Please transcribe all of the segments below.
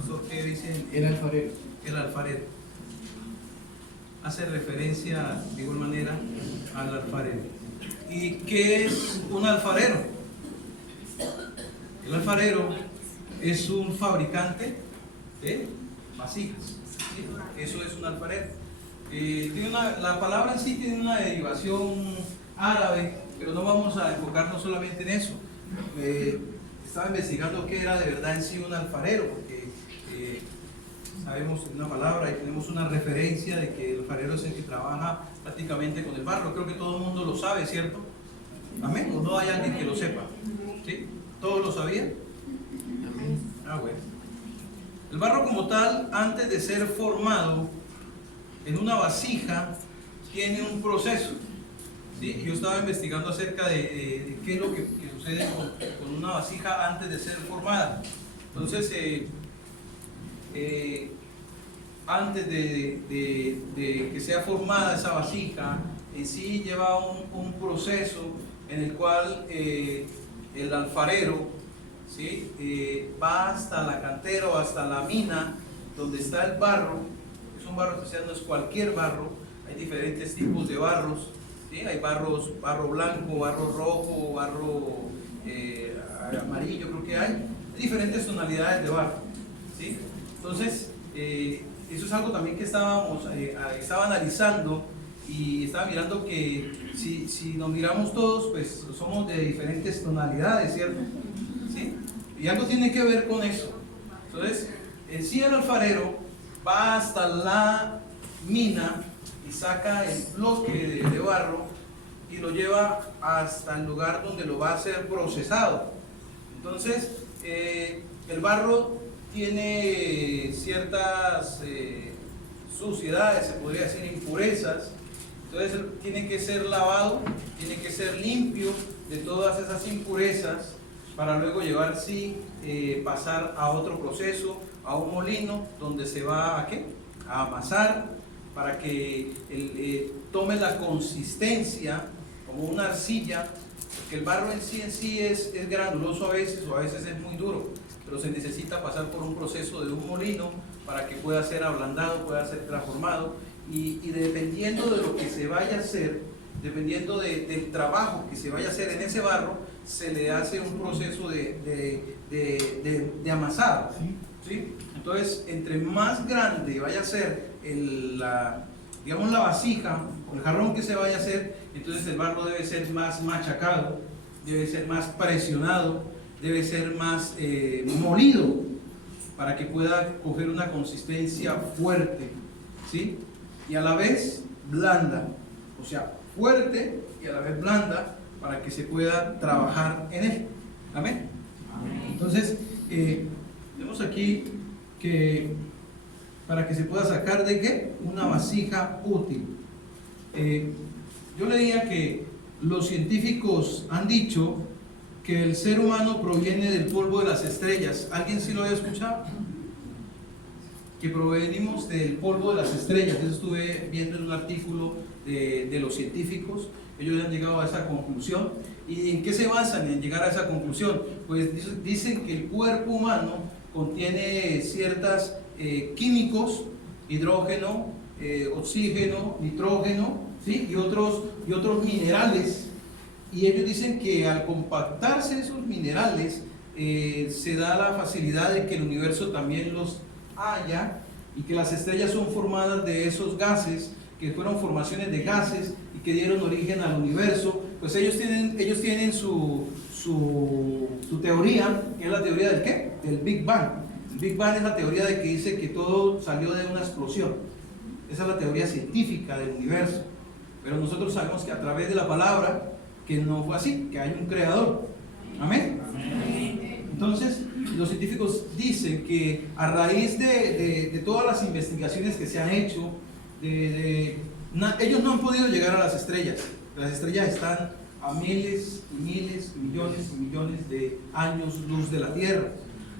pastor, ¿qué dicen? El alfarero. El alfarero. Hace referencia de igual manera al alfarero. ¿Y qué es un alfarero? El alfarero es un fabricante de vasijas. ¿Sí? Eso es un alfarero. La palabra en sí tiene una derivación árabe, pero no vamos a enfocarnos solamente en eso. Estaba investigando qué era de verdad en sí un alfarero, porque sabemos una palabra y tenemos una referencia de que el alfarero es el que trabaja prácticamente con el barro. Creo que todo el mundo lo sabe, ¿cierto? Amén. ¿O no hay alguien que lo sepa? ¿Sí? ¿Todos lo sabían? Amén. Bueno. El barro como tal, antes de ser formado en una vasija, tiene un proceso. ¿Sí? Yo estaba investigando acerca de qué es lo que sucede con una vasija antes de ser formada. Entonces, antes de que sea formada esa vasija, en sí lleva un proceso en el cual el alfarero, ¿sí? Va hasta la cantera o hasta la mina donde está el barro. Es un barro especial, no es cualquier barro, hay diferentes tipos de barros, ¿sí? Hay barro blanco, barro rojo, barro amarillo, creo que hay diferentes tonalidades de barro, ¿sí? Entonces, eso es algo también que estaba analizando y estaba mirando que si nos miramos todos, pues somos de diferentes tonalidades, ¿cierto? ¿Sí? Y algo tiene que ver con eso. Entonces, en sí el alfarero va hasta la mina y saca el bloque de barro y lo lleva hasta el lugar donde lo va a ser procesado. Entonces, el barro tiene ciertas suciedades, se podría decir impurezas. Entonces tiene que ser lavado, tiene que ser limpio de todas esas impurezas para luego llevar, sí, pasar a otro proceso, a un molino donde se va a amasar para que tome la consistencia como una arcilla, porque el barro en sí es granuloso a veces o a veces es muy duro, pero se necesita pasar por un proceso de un molino para que pueda ser ablandado, pueda ser transformado, y dependiendo de lo que se vaya a hacer, dependiendo del trabajo que se vaya a hacer en ese barro, se le hace un proceso de amasado, ¿sí? Entonces, entre más grande vaya a ser la vasija o el jarrón que se vaya a hacer, entonces el barro debe ser más machacado, debe ser más presionado, debe ser más molido para que pueda coger una consistencia fuerte, ¿sí? Y a la vez blanda, o sea, fuerte y a la vez blanda para que se pueda trabajar en él. ¿Amén? Entonces, vemos aquí que para que se pueda sacar de qué, una vasija útil. Yo leía que los científicos han dicho que el ser humano proviene del polvo de las estrellas. ¿Alguien sí lo había escuchado? Que provenimos del polvo de las estrellas. Eso estuve viendo en un artículo de los científicos. Ellos han llegado a esa conclusión. ¿Y en qué se basan en llegar a esa conclusión? Pues dicen que el cuerpo humano contiene ciertos químicos, hidrógeno, oxígeno, nitrógeno, ¿sí? y otros minerales. Y ellos dicen que al compactarse esos minerales se da la facilidad de que el universo también los haya, y que las estrellas son formadas de esos gases, que fueron formaciones de gases y que dieron origen al universo. Pues ellos tienen su teoría, que es la teoría del ¿qué? Del Big Bang. El Big Bang es la teoría de que dice que todo salió de una explosión. Esa es la teoría científica del universo. Pero nosotros sabemos que a través de la palabra que no fue así, que hay un creador. Amén. Entonces, los científicos dicen que a raíz de todas las investigaciones que se han hecho, ellos no han podido llegar a las estrellas. Las estrellas están a miles y miles, millones y millones de años luz de la Tierra.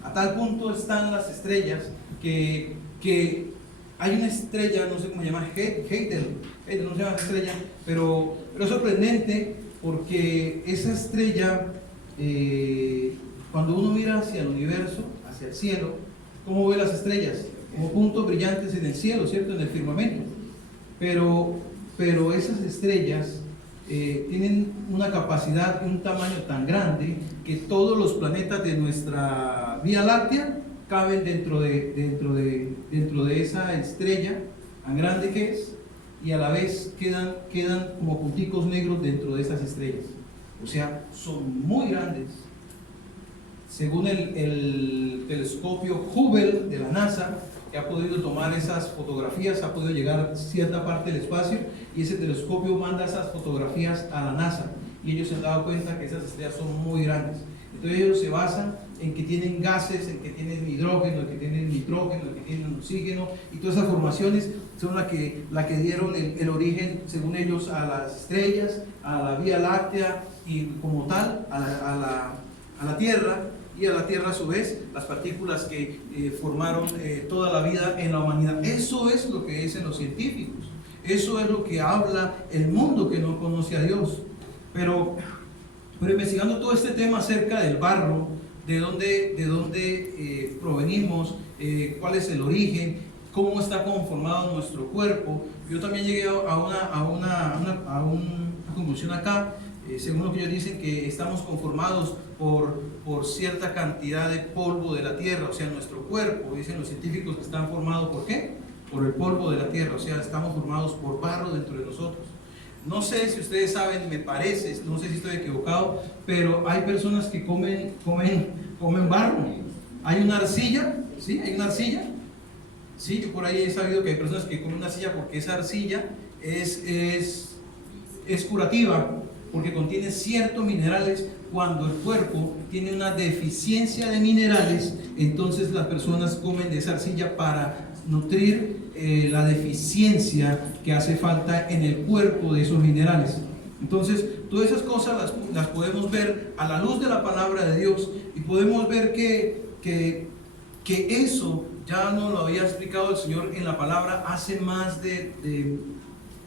A tal punto están las estrellas que hay una estrella, no sé cómo se llama, Hadel, no se llama estrella, pero es sorprendente porque esa estrella, cuando uno mira hacia el universo, hacia el cielo, ¿Cómo ve las estrellas? Como puntos brillantes en el cielo, ¿cierto? En el firmamento. Pero esas estrellas tienen una capacidad y un tamaño tan grande que todos los planetas de nuestra Vía Láctea caben dentro de esa estrella tan grande que es, y a la vez quedan como punticos negros dentro de esas estrellas. O sea, son muy grandes. Según el telescopio Hubble de la NASA, que ha podido tomar esas fotografías, ha podido llegar a cierta parte del espacio, y ese telescopio manda esas fotografías a la NASA, y ellos se han dado cuenta que esas estrellas son muy grandes. Entonces ellos se basan en que tienen gases, en que tienen hidrógeno, en que tienen nitrógeno, en que tienen oxígeno, y todas esas formaciones son las que dieron el origen, según ellos, a las estrellas, a la Vía Láctea y como tal a la Tierra, y a la Tierra a su vez las partículas que formaron toda la vida en la humanidad. Eso es lo que dicen los científicos, eso es lo que habla el mundo que no conoce a Dios. Pero investigando todo este tema acerca del barro, de dónde provenimos, cuál es el origen, cómo está conformado nuestro cuerpo, yo también llegué a una conclusión acá. Según lo que ellos dicen, que estamos conformados por cierta cantidad de polvo de la tierra, o sea, nuestro cuerpo, dicen los científicos, que están formados ¿por qué? Por el polvo de la tierra, o sea, estamos formados por barro dentro de nosotros. No sé si ustedes saben, me parece, no sé si estoy equivocado, pero hay personas que comen barro. Hay una arcilla, ¿sí? Hay una arcilla. Sí, yo por ahí he sabido que hay personas que comen una arcilla porque esa arcilla es curativa, porque contiene ciertos minerales. Cuando el cuerpo tiene una deficiencia de minerales, entonces las personas comen de esa arcilla para nutrir la deficiencia que hace falta en el cuerpo de esos minerales. Entonces, todas esas cosas las podemos ver a la luz de la palabra de Dios, y podemos ver que eso ya nos lo había explicado el Señor en la palabra hace más de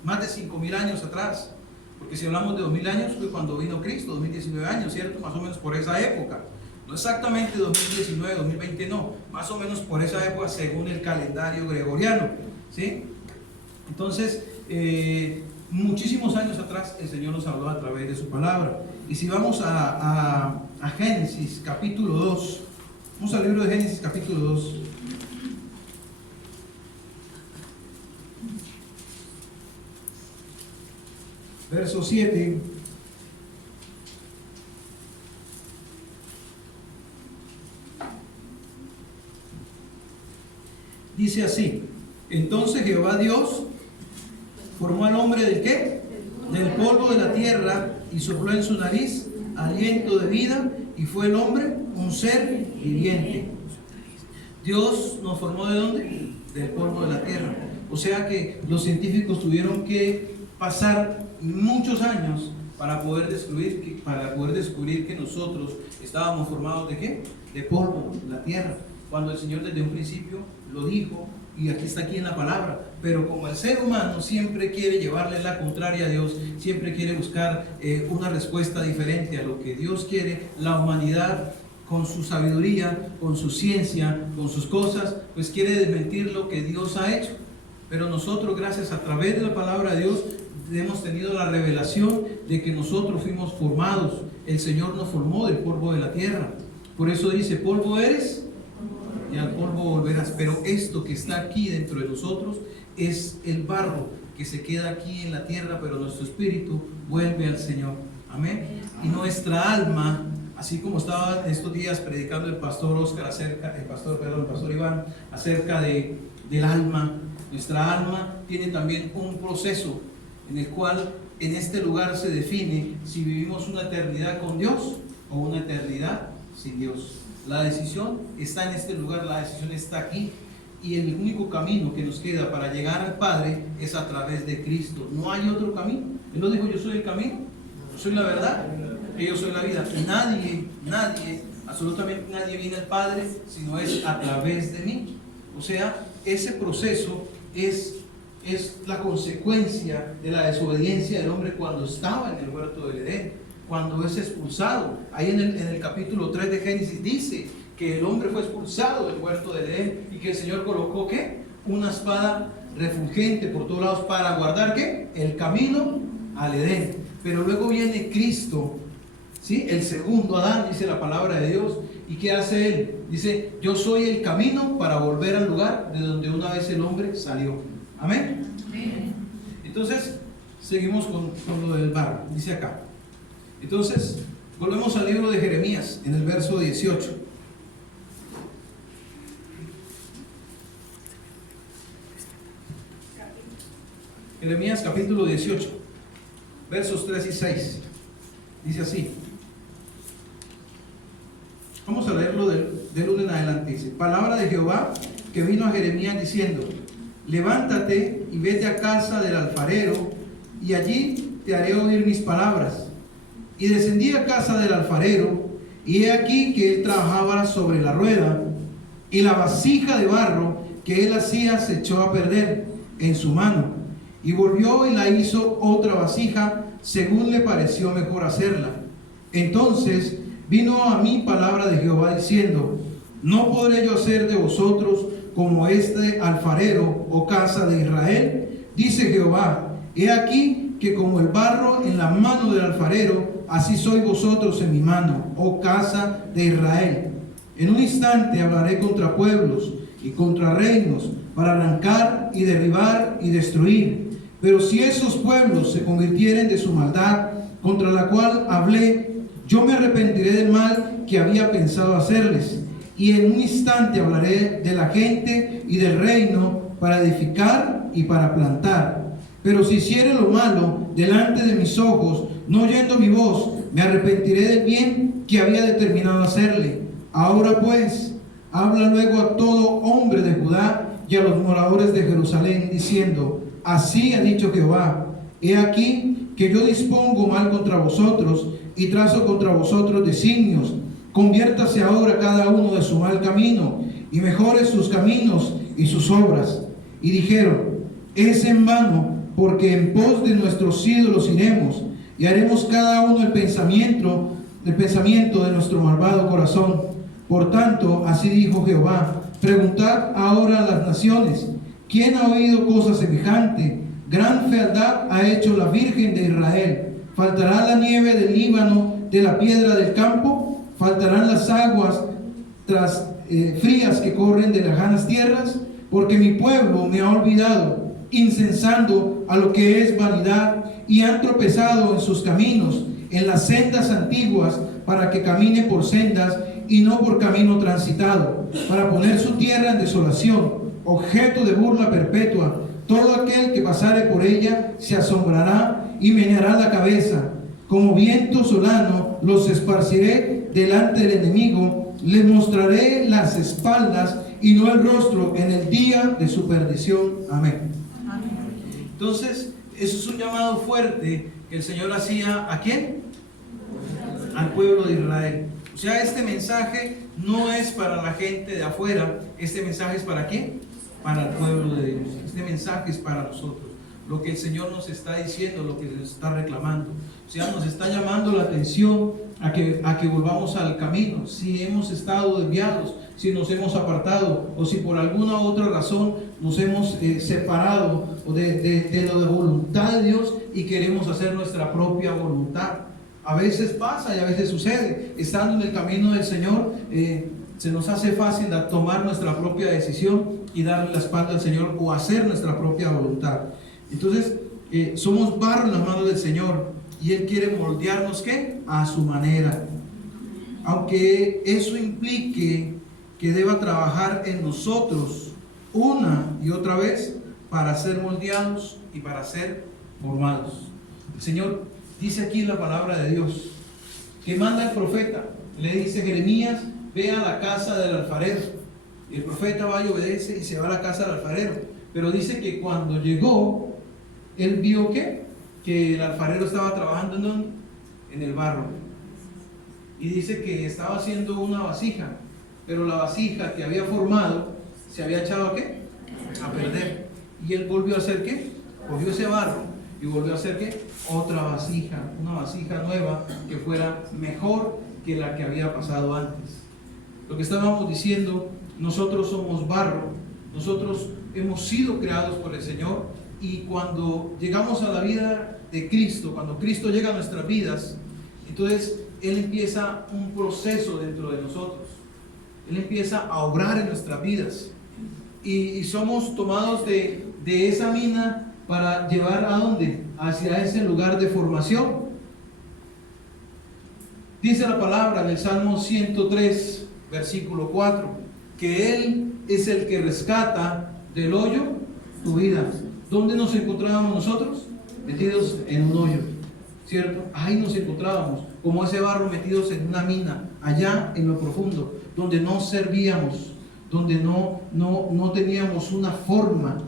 5.000 años atrás. Porque si hablamos de 2000 años fue cuando vino Cristo, 2019 años, ¿cierto? Más o menos por esa época. No exactamente 2019, 2020, no. Más o menos por esa época según el calendario gregoriano, ¿sí? Entonces, muchísimos años atrás el Señor nos habló a través de su palabra. Y si vamos a Génesis capítulo 2, vamos al libro de Génesis capítulo 2. Verso 7. Dice así: entonces Jehová Dios formó al hombre ¿del qué? Del polvo de la tierra, y sopló en su nariz aliento de vida, y fue el hombre un ser viviente. Dios nos formó ¿de dónde? Del polvo de la tierra. O sea que los científicos tuvieron que pasar muchos años para poder descubrir que nosotros estábamos formados ¿de qué? De polvo, la tierra. Cuando el Señor desde un principio lo dijo, y aquí está en la palabra. Pero como el ser humano siempre quiere llevarle la contraria a Dios, siempre quiere buscar una respuesta diferente a lo que Dios quiere, la humanidad con su sabiduría, con su ciencia, con sus cosas, pues quiere desmentir lo que Dios ha hecho. Pero nosotros, gracias a través de la palabra de Dios, hemos tenido la revelación de que nosotros fuimos formados. El Señor nos formó del polvo de la tierra. Por eso dice: polvo eres y al polvo volverás. Pero esto que está aquí dentro de nosotros es el barro que se queda aquí en la tierra, pero nuestro espíritu vuelve al Señor. Amén. Y nuestra alma, así como estaba estos días predicando el pastor Oscar el pastor Iván acerca del alma, nuestra alma tiene también un proceso en el cual en este lugar se define si vivimos una eternidad con Dios o una eternidad sin Dios. La decisión está en este lugar, la decisión está aquí, y el único camino que nos queda para llegar al Padre es a través de Cristo. No hay otro camino. Él lo dijo: yo soy el camino, yo soy la verdad, y yo soy la vida. Nadie, absolutamente nadie viene al Padre si no es a través de mí. O sea, ese proceso es la consecuencia de la desobediencia del hombre cuando estaba en el huerto del Edén, cuando es expulsado. Ahí en el capítulo 3 de Génesis dice que el hombre fue expulsado del huerto de Edén y que el Señor colocó ¿qué? Una espada refulgente por todos lados para guardar ¿qué? El camino al Edén. Pero luego viene Cristo, ¿sí? El segundo Adán, dice la palabra de Dios. ¿Y qué hace él? Dice, yo soy el camino para volver al lugar de donde una vez el hombre salió. Amén. Amén. Entonces, seguimos con lo del barro. Dice acá. Entonces, volvemos al libro de Jeremías, en el verso 18. Jeremías capítulo 18, versos 3 y 6. Dice así. Vamos a leerlo del 1 en adelante. Dice, palabra de Jehová que vino a Jeremías diciendo, levántate y vete a casa del alfarero, y allí te haré oír mis palabras. Y descendí a casa del alfarero, y he aquí que él trabajaba sobre la rueda, y la vasija de barro que él hacía se echó a perder en su mano. Y volvió y la hizo otra vasija, según le pareció mejor hacerla. Entonces vino a mí palabra de Jehová diciendo, ¿no podré yo hacer de vosotros como este alfarero, oh casa de Israel? Dice Jehová, he aquí que como el barro en la mano del alfarero, así sois vosotros en mi mano, oh casa de Israel. En un instante hablaré contra pueblos y contra reinos, para arrancar y derribar y destruir. Pero si esos pueblos se convirtieren de su maldad, contra la cual hablé, yo me arrepentiré del mal que había pensado hacerles. Y en un instante hablaré de la gente y del reino para edificar y para plantar. Pero si hiciere lo malo delante de mis ojos, no oyendo mi voz, me arrepentiré del bien que había determinado hacerle. Ahora pues, habla luego a todo hombre de Judá y a los moradores de Jerusalén, diciendo, así ha dicho Jehová, he aquí que yo dispongo mal contra vosotros y trazo contra vosotros designios. Conviértase ahora cada uno de su mal camino y mejore sus caminos y sus obras. Y dijeron, es en vano, porque en pos de nuestros ídolos iremos y haremos cada uno el pensamiento de nuestro malvado corazón. Por tanto, así dijo Jehová, preguntad ahora a las naciones, ¿quién ha oído cosa semejante? Gran fealdad ha hecho la Virgen de Israel. ¿Faltará la nieve del Líbano de la piedra del campo? ¿Faltarán las aguas frías que corren de lejanas tierras? Porque mi pueblo me ha olvidado, incensando a lo que es vanidad, y han tropezado en sus caminos, en las sendas antiguas, para que camine por sendas y no por camino transitado, para poner su tierra en desolación, objeto de burla perpetua. Todo aquel que pasare por ella se asombrará y meneará la cabeza. Como viento solano los esparciré delante del enemigo, les mostraré las espaldas y no el rostro en el día de su perdición. Amén. Entonces, eso es un llamado fuerte que el Señor hacía ¿a quién? Al pueblo de Israel. O sea, este mensaje no es para la gente de afuera, este mensaje es ¿para quién? Para el pueblo de Dios. Este mensaje es para nosotros. Lo que el Señor nos está diciendo, lo que nos está reclamando. O sea, nos está llamando la atención a que volvamos al camino. Si hemos estado desviados, si nos hemos apartado, o si por alguna otra razón nos hemos separado de lo de voluntad de Dios y queremos hacer nuestra propia voluntad. A veces pasa y a veces sucede. Estando en el camino del Señor, se nos hace fácil tomar nuestra propia decisión y darle la espalda al Señor o hacer nuestra propia voluntad. Entonces, somos barro en las manos del Señor y Él quiere moldearnos ¿qué? A su manera. Aunque eso implique que deba trabajar en nosotros una y otra vez para ser moldeados y para ser formados. El Señor dice aquí en la palabra de Dios que manda el profeta, le dice Jeremías, ve a la casa del alfarero. Y el profeta va y obedece y se va a la casa del alfarero. Pero dice que cuando llegó, él vio que el alfarero estaba trabajando en el barro. Y dice que estaba haciendo una vasija, pero la vasija que había formado se había echado ¿a qué? A perder. Y él volvió a hacer ¿qué? Cogió ese barro y volvió a hacer ¿qué? Otra vasija, una vasija nueva que fuera mejor que la que había pasado antes. lo que estábamos diciendo, nosotros somos barro, nosotros hemos sido creados por el Señor, y cuando llegamos a la vida de Cristo, cuando Cristo llega a nuestras vidas, entonces Él empieza un proceso dentro de nosotros. Él empieza a obrar en nuestras vidas, y somos tomados de esa mina para llevar ¿a dónde? Hacia ese lugar de formación. Dice la palabra en el Salmo 103, versículo 4, que Él es el que rescata del hoyo tu vida. ¿Dónde nos encontrábamos nosotros? Metidos en un hoyo, ¿cierto? Ahí nos encontrábamos, como ese barro, metidos en una mina, allá en lo profundo, donde no servíamos, donde no teníamos una forma.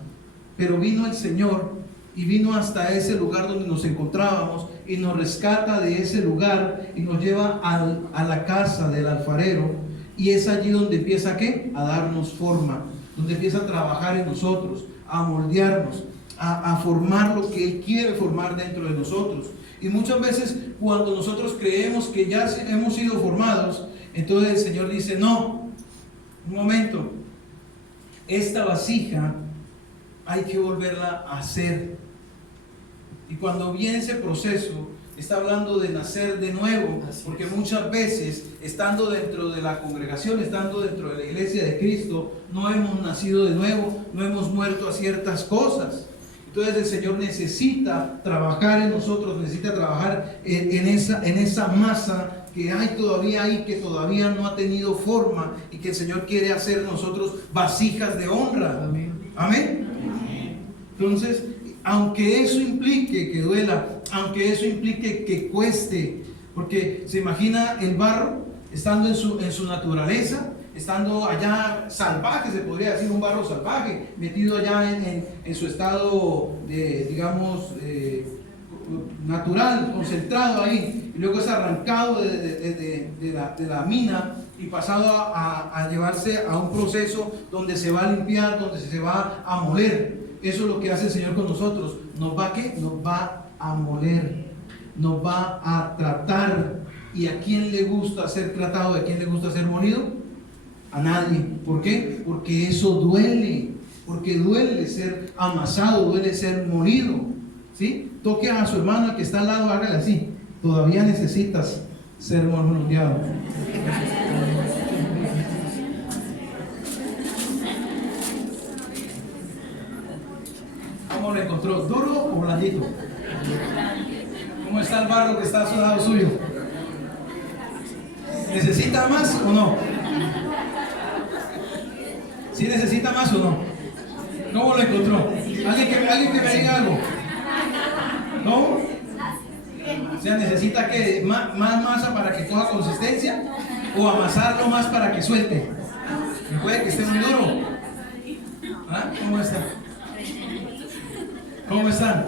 Pero vino el Señor y vino hasta ese lugar donde nos encontrábamos y nos rescata de ese lugar y nos lleva a la casa del alfarero, y es allí donde empieza ¿qué? A darnos forma, donde empieza a trabajar en nosotros, a moldearnos, a formar lo que Él quiere formar dentro de nosotros. Y muchas veces cuando nosotros creemos que ya hemos sido formados, entonces el Señor dice: no, un momento, esta vasija hay que volverla a hacer. Y cuando viene ese proceso, está hablando de nacer de nuevo, porque muchas veces, estando dentro de la congregación, estando dentro de la iglesia de Cristo, no hemos nacido de nuevo, no hemos muerto a ciertas cosas. Entonces el Señor necesita trabajar en nosotros, necesita trabajar en esa masa que hay todavía ahí, que todavía no ha tenido forma, y que el Señor quiere hacer de nosotros vasijas de honra. Amén. Amén. Entonces, aunque eso implique que duela, aunque eso implique que cueste, porque se imagina el barro estando en su naturaleza, estando allá salvaje, se podría decir, un barro salvaje, metido allá en su estado digamos natural, concentrado ahí, y luego es arrancado de la mina y pasado a llevarse a un proceso donde se va a limpiar, donde se va a moler. Eso es lo que hace el Señor con nosotros. ¿Nos va a qué? Nos va a moler, nos va a tratar. ¿Y a quién le gusta ser tratado? ¿A quién le gusta ser molido? A nadie. ¿Por qué? Porque eso duele, porque duele ser amasado, duele ser molido, ¿sí? Toque a su hermano que está al lado, hágale así: todavía necesitas ser moldeado. ¿Cómo lo encontró? ¿Duro o blandito? ¿Cómo está el barro que está a su lado suyo? ¿Necesita más o no? ¿Sí necesita más o no? ¿Cómo lo encontró? ¿Alguien que me diga algo? ¿Cómo? O sea, ¿necesita que más masa para que coja consistencia? ¿O amasarlo más para que suelte? ¿Me puede que esté muy duro? ¿Ah? ¿Cómo está? ¿Cómo están?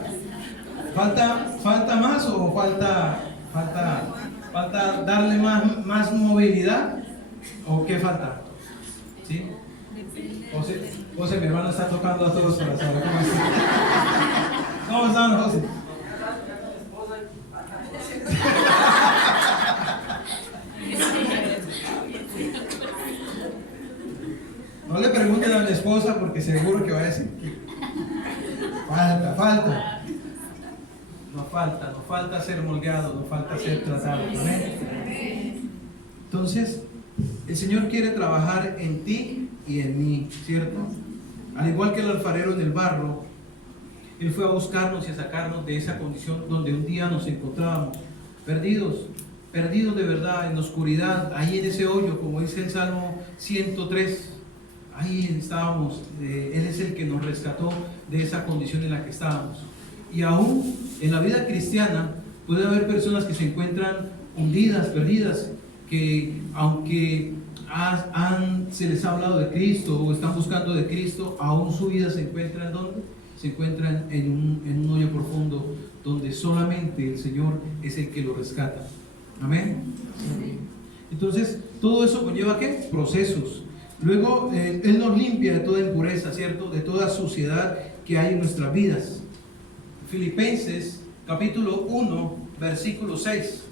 ¿Falta más o falta darle más movilidad? ¿O qué falta? ¿Sí? José, mi hermano está tocando a todos para saber cómo están. ¿Cómo están, José? No le pregunten a mi esposa, porque seguro que va a decir que falta. Nos falta ser moldeado, nos falta ser tratado. ¿Amén? Entonces, el Señor quiere trabajar en ti y en mí, ¿cierto? Al igual que el alfarero en el barro, Él fue a buscarnos y a sacarnos de esa condición donde un día nos encontrábamos, perdidos de verdad, en la oscuridad, ahí en ese hoyo, como dice el Salmo 103. Ahí estábamos. Él es el que nos rescató de esa condición en la que estábamos. Y aún en la vida cristiana puede haber personas que se encuentran hundidas, perdidas, que aunque se les ha hablado de Cristo o están buscando de Cristo, aún su vida se encuentra ¿dónde? Se encuentran en un hoyo profundo donde solamente el Señor es el que lo rescata. Amén. Entonces, todo eso conlleva ¿qué? Procesos. Luego, Él nos limpia de toda impureza, ¿cierto? De toda suciedad que hay en nuestras vidas. Filipenses, capítulo 1, versículo 6.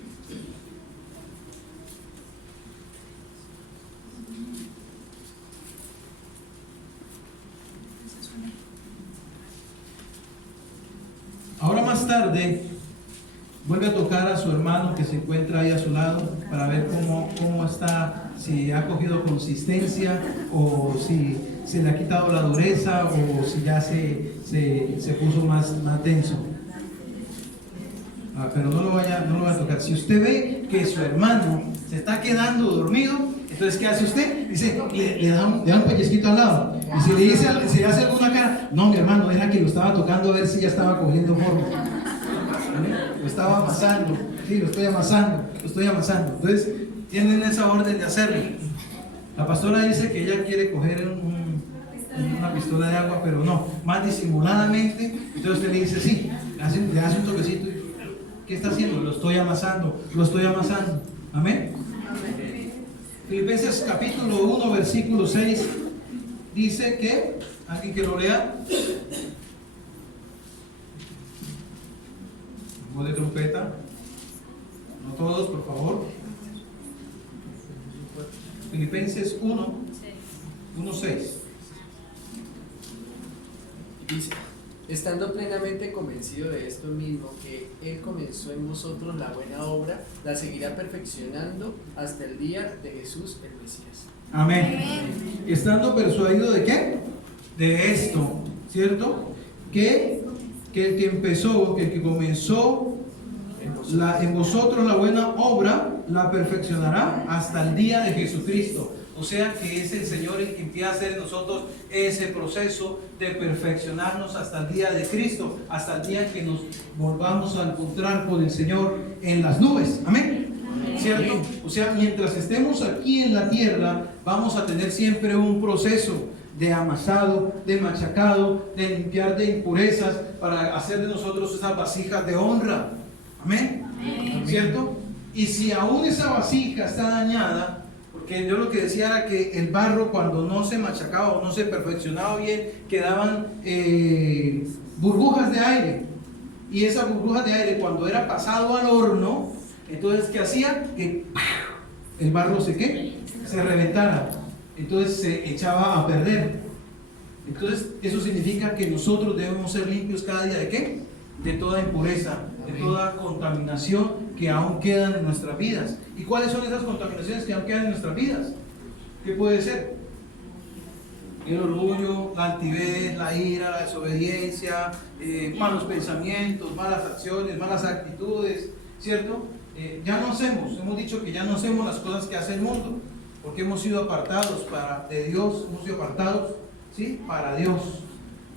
tarde, vuelve a tocar a su hermano que se encuentra ahí a su lado para ver cómo está, si ha cogido consistencia o si se le ha quitado la dureza o si ya se puso más denso. Pero no lo vaya a tocar. Si usted ve que su hermano se está quedando dormido, entonces ¿qué hace usted? Dice, le da un pellizquito al lado. Y si le hace alguna cara, no, mi hermano, era que lo estaba tocando a ver si ya estaba cogiendo forma. Lo estaba amasando. Sí, lo estoy amasando. Entonces tienen esa orden de hacerlo. La pastora dice que ella quiere coger una pistola de agua, pero no, más disimuladamente. Entonces usted le dice, sí, le hace un toquecito. ¿Qué está haciendo? Lo estoy amasando. Amén. Filipenses capítulo 1, versículo 6 dice que, ¿alguien que lo lea? Voz de trompeta. No todos, por favor. Filipenses 1, 6. Dice: estando plenamente convencido de esto mismo, que Él comenzó en vosotros la buena obra, la seguirá perfeccionando hasta el día de Jesús el Mesías. Amén. Estando persuadido de qué? De esto, ¿cierto? Que el que comenzó en vosotros la buena obra, la perfeccionará hasta el día de Jesucristo. O sea que es el Señor el que empieza a hacer en nosotros ese proceso de perfeccionarnos hasta el día de Cristo, hasta el día que nos volvamos a encontrar con el Señor en las nubes. Amén. ¿Cierto? O sea, mientras estemos aquí en la tierra, vamos a tener siempre un proceso de amasado, de machacado, de limpiar de impurezas, para hacer de nosotros esas vasijas de honra. Amén. ¿Cierto? Y si aún esa vasija está dañada, porque yo lo que decía era que el barro, cuando no se machacaba o no se perfeccionaba bien, quedaban burbujas de aire. Y esas burbujas de aire, cuando era pasado al horno, entonces ¿qué hacía? Que el barro se reventara. Entonces se echaba a perder. Entonces eso significa que nosotros debemos ser limpios cada día. ¿De qué? De toda impureza, de toda contaminación que aún quedan en nuestras vidas. ¿Y cuáles son esas contaminaciones que aún quedan en nuestras vidas? ¿Qué puede ser? El orgullo, la altivez, la ira, la desobediencia, malos pensamientos, malas acciones, malas actitudes, ¿cierto? Ya no hemos dicho que ya no hacemos las cosas que hace el mundo, porque hemos sido apartados de Dios, hemos sido apartados, ¿sí? Para Dios.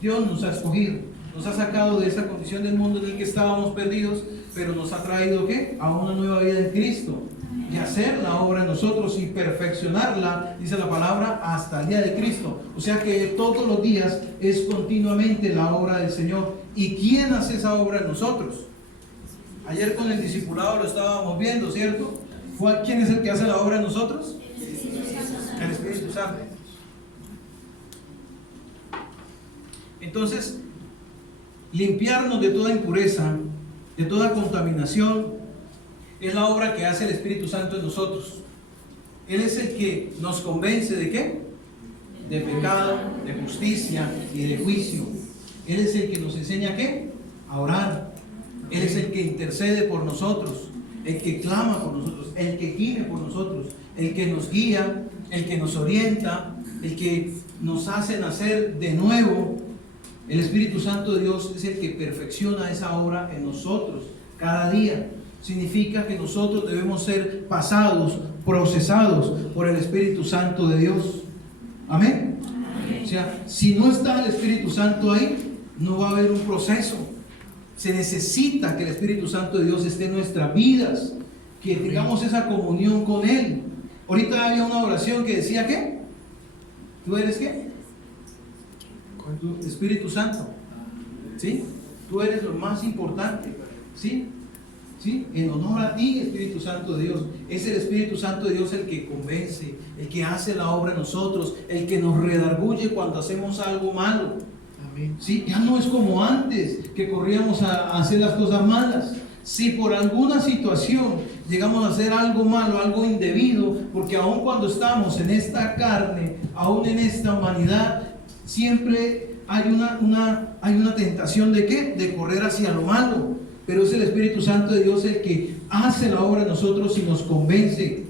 Dios nos ha escogido, nos ha sacado de esa condición del mundo en el que estábamos perdidos, pero nos ha traído ¿qué? A una nueva vida en Cristo, y hacer la obra en nosotros y perfeccionarla, dice la palabra, hasta el día de Cristo. O sea que todos los días es continuamente la obra del Señor. ¿Y quién hace esa obra en nosotros? Ayer con el discipulado lo estábamos viendo, ¿cierto? ¿Quién es el que hace la obra en nosotros? El Espíritu Santo. Entonces, limpiarnos de toda impureza, de toda contaminación, es la obra que hace el Espíritu Santo en nosotros. Él es el que nos convence ¿de qué? De pecado, de justicia y de juicio. Él es el que nos enseña ¿qué? A orar. Él es el que intercede por nosotros, el que clama por nosotros, el que gime por nosotros, el que nos guía, el que nos orienta, el que nos hace nacer de nuevo. El Espíritu Santo de Dios es el que perfecciona esa obra en nosotros cada día. Significa que nosotros debemos ser pasados, procesados por el Espíritu Santo de Dios. Amén. O sea, si no está el Espíritu Santo ahí, no va a haber un proceso. Se necesita que el Espíritu Santo de Dios esté en nuestras vidas, que tengamos esa comunión con Él. Ahorita había una oración que decía ¿qué? ¿Tú eres qué? Tu Espíritu Santo. ¿Sí? Tú eres lo más importante. ¿Sí? ¿Sí? En honor a ti, Espíritu Santo de Dios. Es el Espíritu Santo de Dios el que convence, el que hace la obra en nosotros, el que nos redarguye cuando hacemos algo malo. ¿Sí? Ya no es como antes, que corríamos a hacer las cosas malas. Si por alguna situación llegamos a hacer algo malo, algo indebido, porque aun cuando estamos en esta carne, aún en esta humanidad, siempre hay una tentación ¿de qué? De correr hacia lo malo. pero es el Espíritu Santo de Dios el que hace la obra en nosotros y nos convence.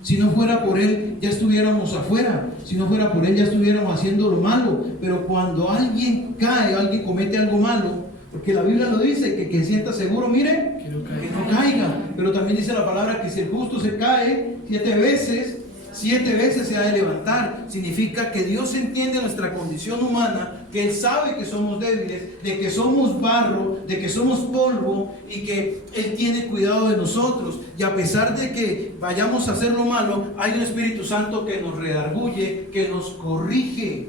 Si no fuera por Él, ya estuviéramos afuera. Si no fuera por Él, ya estuviéramos haciendo lo malo. Pero cuando alguien cae, alguien comete algo malo, porque la Biblia lo dice, que sienta seguro, mire, que no caiga. Pero también dice la palabra que si el justo se cae 7 veces se ha de levantar. Significa que Dios entiende nuestra condición humana, que Él sabe que somos débiles, de que somos barro, de que somos polvo, y que Él tiene cuidado de nosotros. Y a pesar de que vayamos a hacer lo malo, hay un Espíritu Santo que nos redarguye, que nos corrige.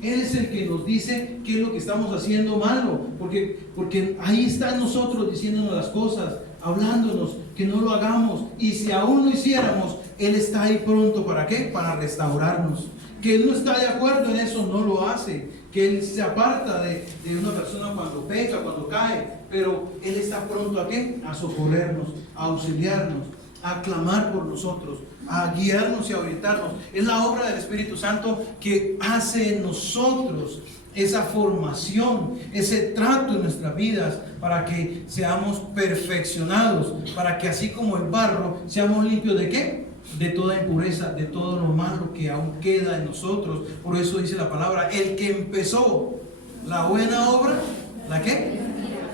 Él es el que nos dice qué es lo que estamos haciendo malo, porque ahí está en nosotros diciéndonos las cosas, hablándonos que no lo hagamos, y si aún lo hiciéramos, Él está ahí pronto. ¿Para qué? Para restaurarnos. Que Él no está de acuerdo en eso, no lo hace. Que Él se aparta de una persona cuando peca, cuando cae, pero Él está pronto ¿a qué? A socorrernos, a auxiliarnos, a clamar por nosotros, a guiarnos y a orientarnos. Es la obra del Espíritu Santo que hace en nosotros esa formación, ese trato en nuestras vidas, para que seamos perfeccionados, para que así como el barro, seamos limpios ¿de qué? De toda impureza, de todo lo malo que aún queda en nosotros. Por eso dice la palabra, el que empezó la buena obra, ¿la qué?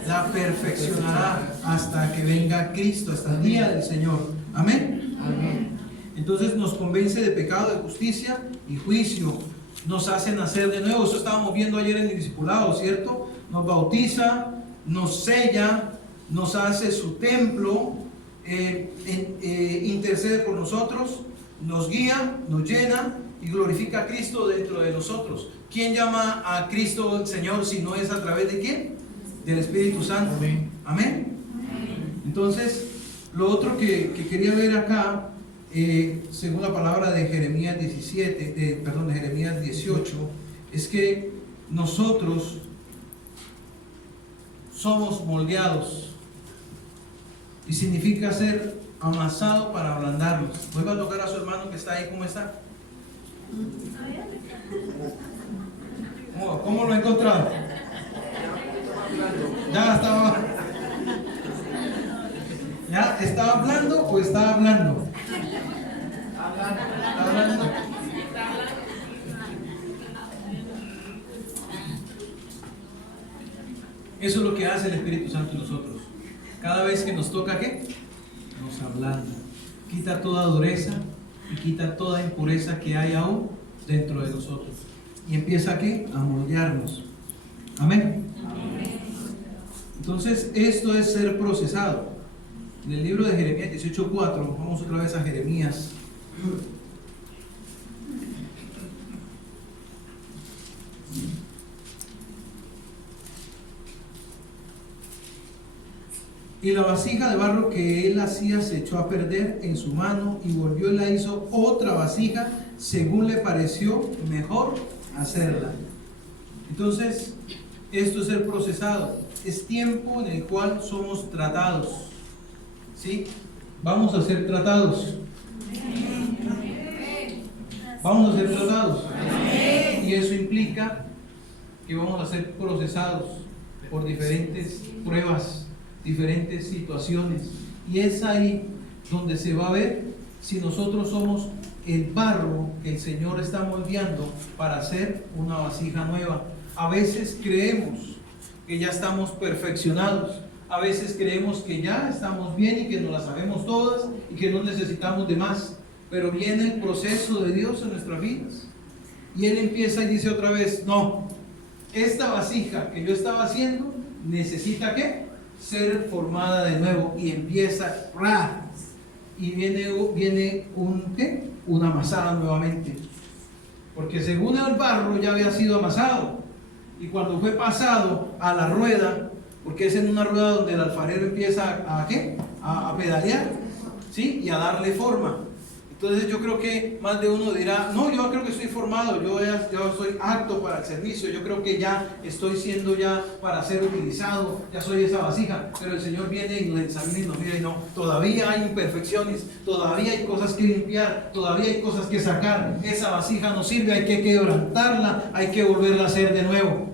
La perfeccionará hasta que venga Cristo, hasta el día del Señor. Amén. Amén. Entonces nos convence de pecado, de justicia y juicio. Nos hace nacer de nuevo. Eso estábamos viendo ayer en el discipulado, ¿cierto? Nos bautiza, nos sella, nos hace su templo, intercede por nosotros, nos guía, nos llena y glorifica a Cristo dentro de nosotros. ¿Quién llama a Cristo el Señor si no es a través de quién? Del Espíritu Santo. Amén. Amén. Entonces, lo otro que quería ver acá, según la palabra de Jeremías 18, es que nosotros somos moldeados, y significa ser amasado para ablandarnos. Vuelva a tocar a su hermano que está ahí. ¿Cómo está? ¿Cómo lo ha encontrado? ¿Ya estaba hablando o estaba hablando? ¿Está hablando? Eso es lo que hace el Espíritu Santo en nosotros. Cada vez que nos toca, ¿qué? Nos ablanda. Quita toda dureza y quita toda impureza que hay aún dentro de nosotros. Y empieza, ¿qué? A moldearnos. Amén. Entonces, esto es ser procesado. En el libro de Jeremías 18:4, vamos otra vez a Jeremías. Y la vasija de barro que él hacía se echó a perder en su mano, y volvió y la hizo otra vasija según le pareció mejor hacerla. Entonces, esto es ser procesado. Es tiempo en el cual somos tratados. ¿Sí? Vamos a ser tratados. Vamos a ser tratados. Y eso implica que vamos a ser procesados por diferentes pruebas, diferentes situaciones, y es ahí donde se va a ver si nosotros somos el barro que el Señor está moldeando para hacer una vasija nueva. A veces creemos que ya estamos perfeccionados, a veces creemos que ya estamos bien y que nos las sabemos todas y que no necesitamos de más, pero viene el proceso de Dios en nuestras vidas y Él empieza y dice otra vez, no, esta vasija que yo estaba haciendo necesita ¿qué? Ser formada de nuevo, y empieza y viene una amasada nuevamente, porque según el barro ya había sido amasado, y cuando fue pasado a la rueda, porque es en una rueda donde el alfarero empieza a pedalear, ¿sí? Y a darle forma. Entonces yo creo que más de uno dirá, no, yo creo que estoy formado, yo soy apto para el servicio, yo creo que ya estoy siendo ya para ser utilizado, ya soy esa vasija. Pero el Señor viene y nos examina y nos mira y no, todavía hay imperfecciones, todavía hay cosas que limpiar, todavía hay cosas que sacar. Esa vasija no sirve, hay que quebrantarla, hay que volverla a hacer de nuevo.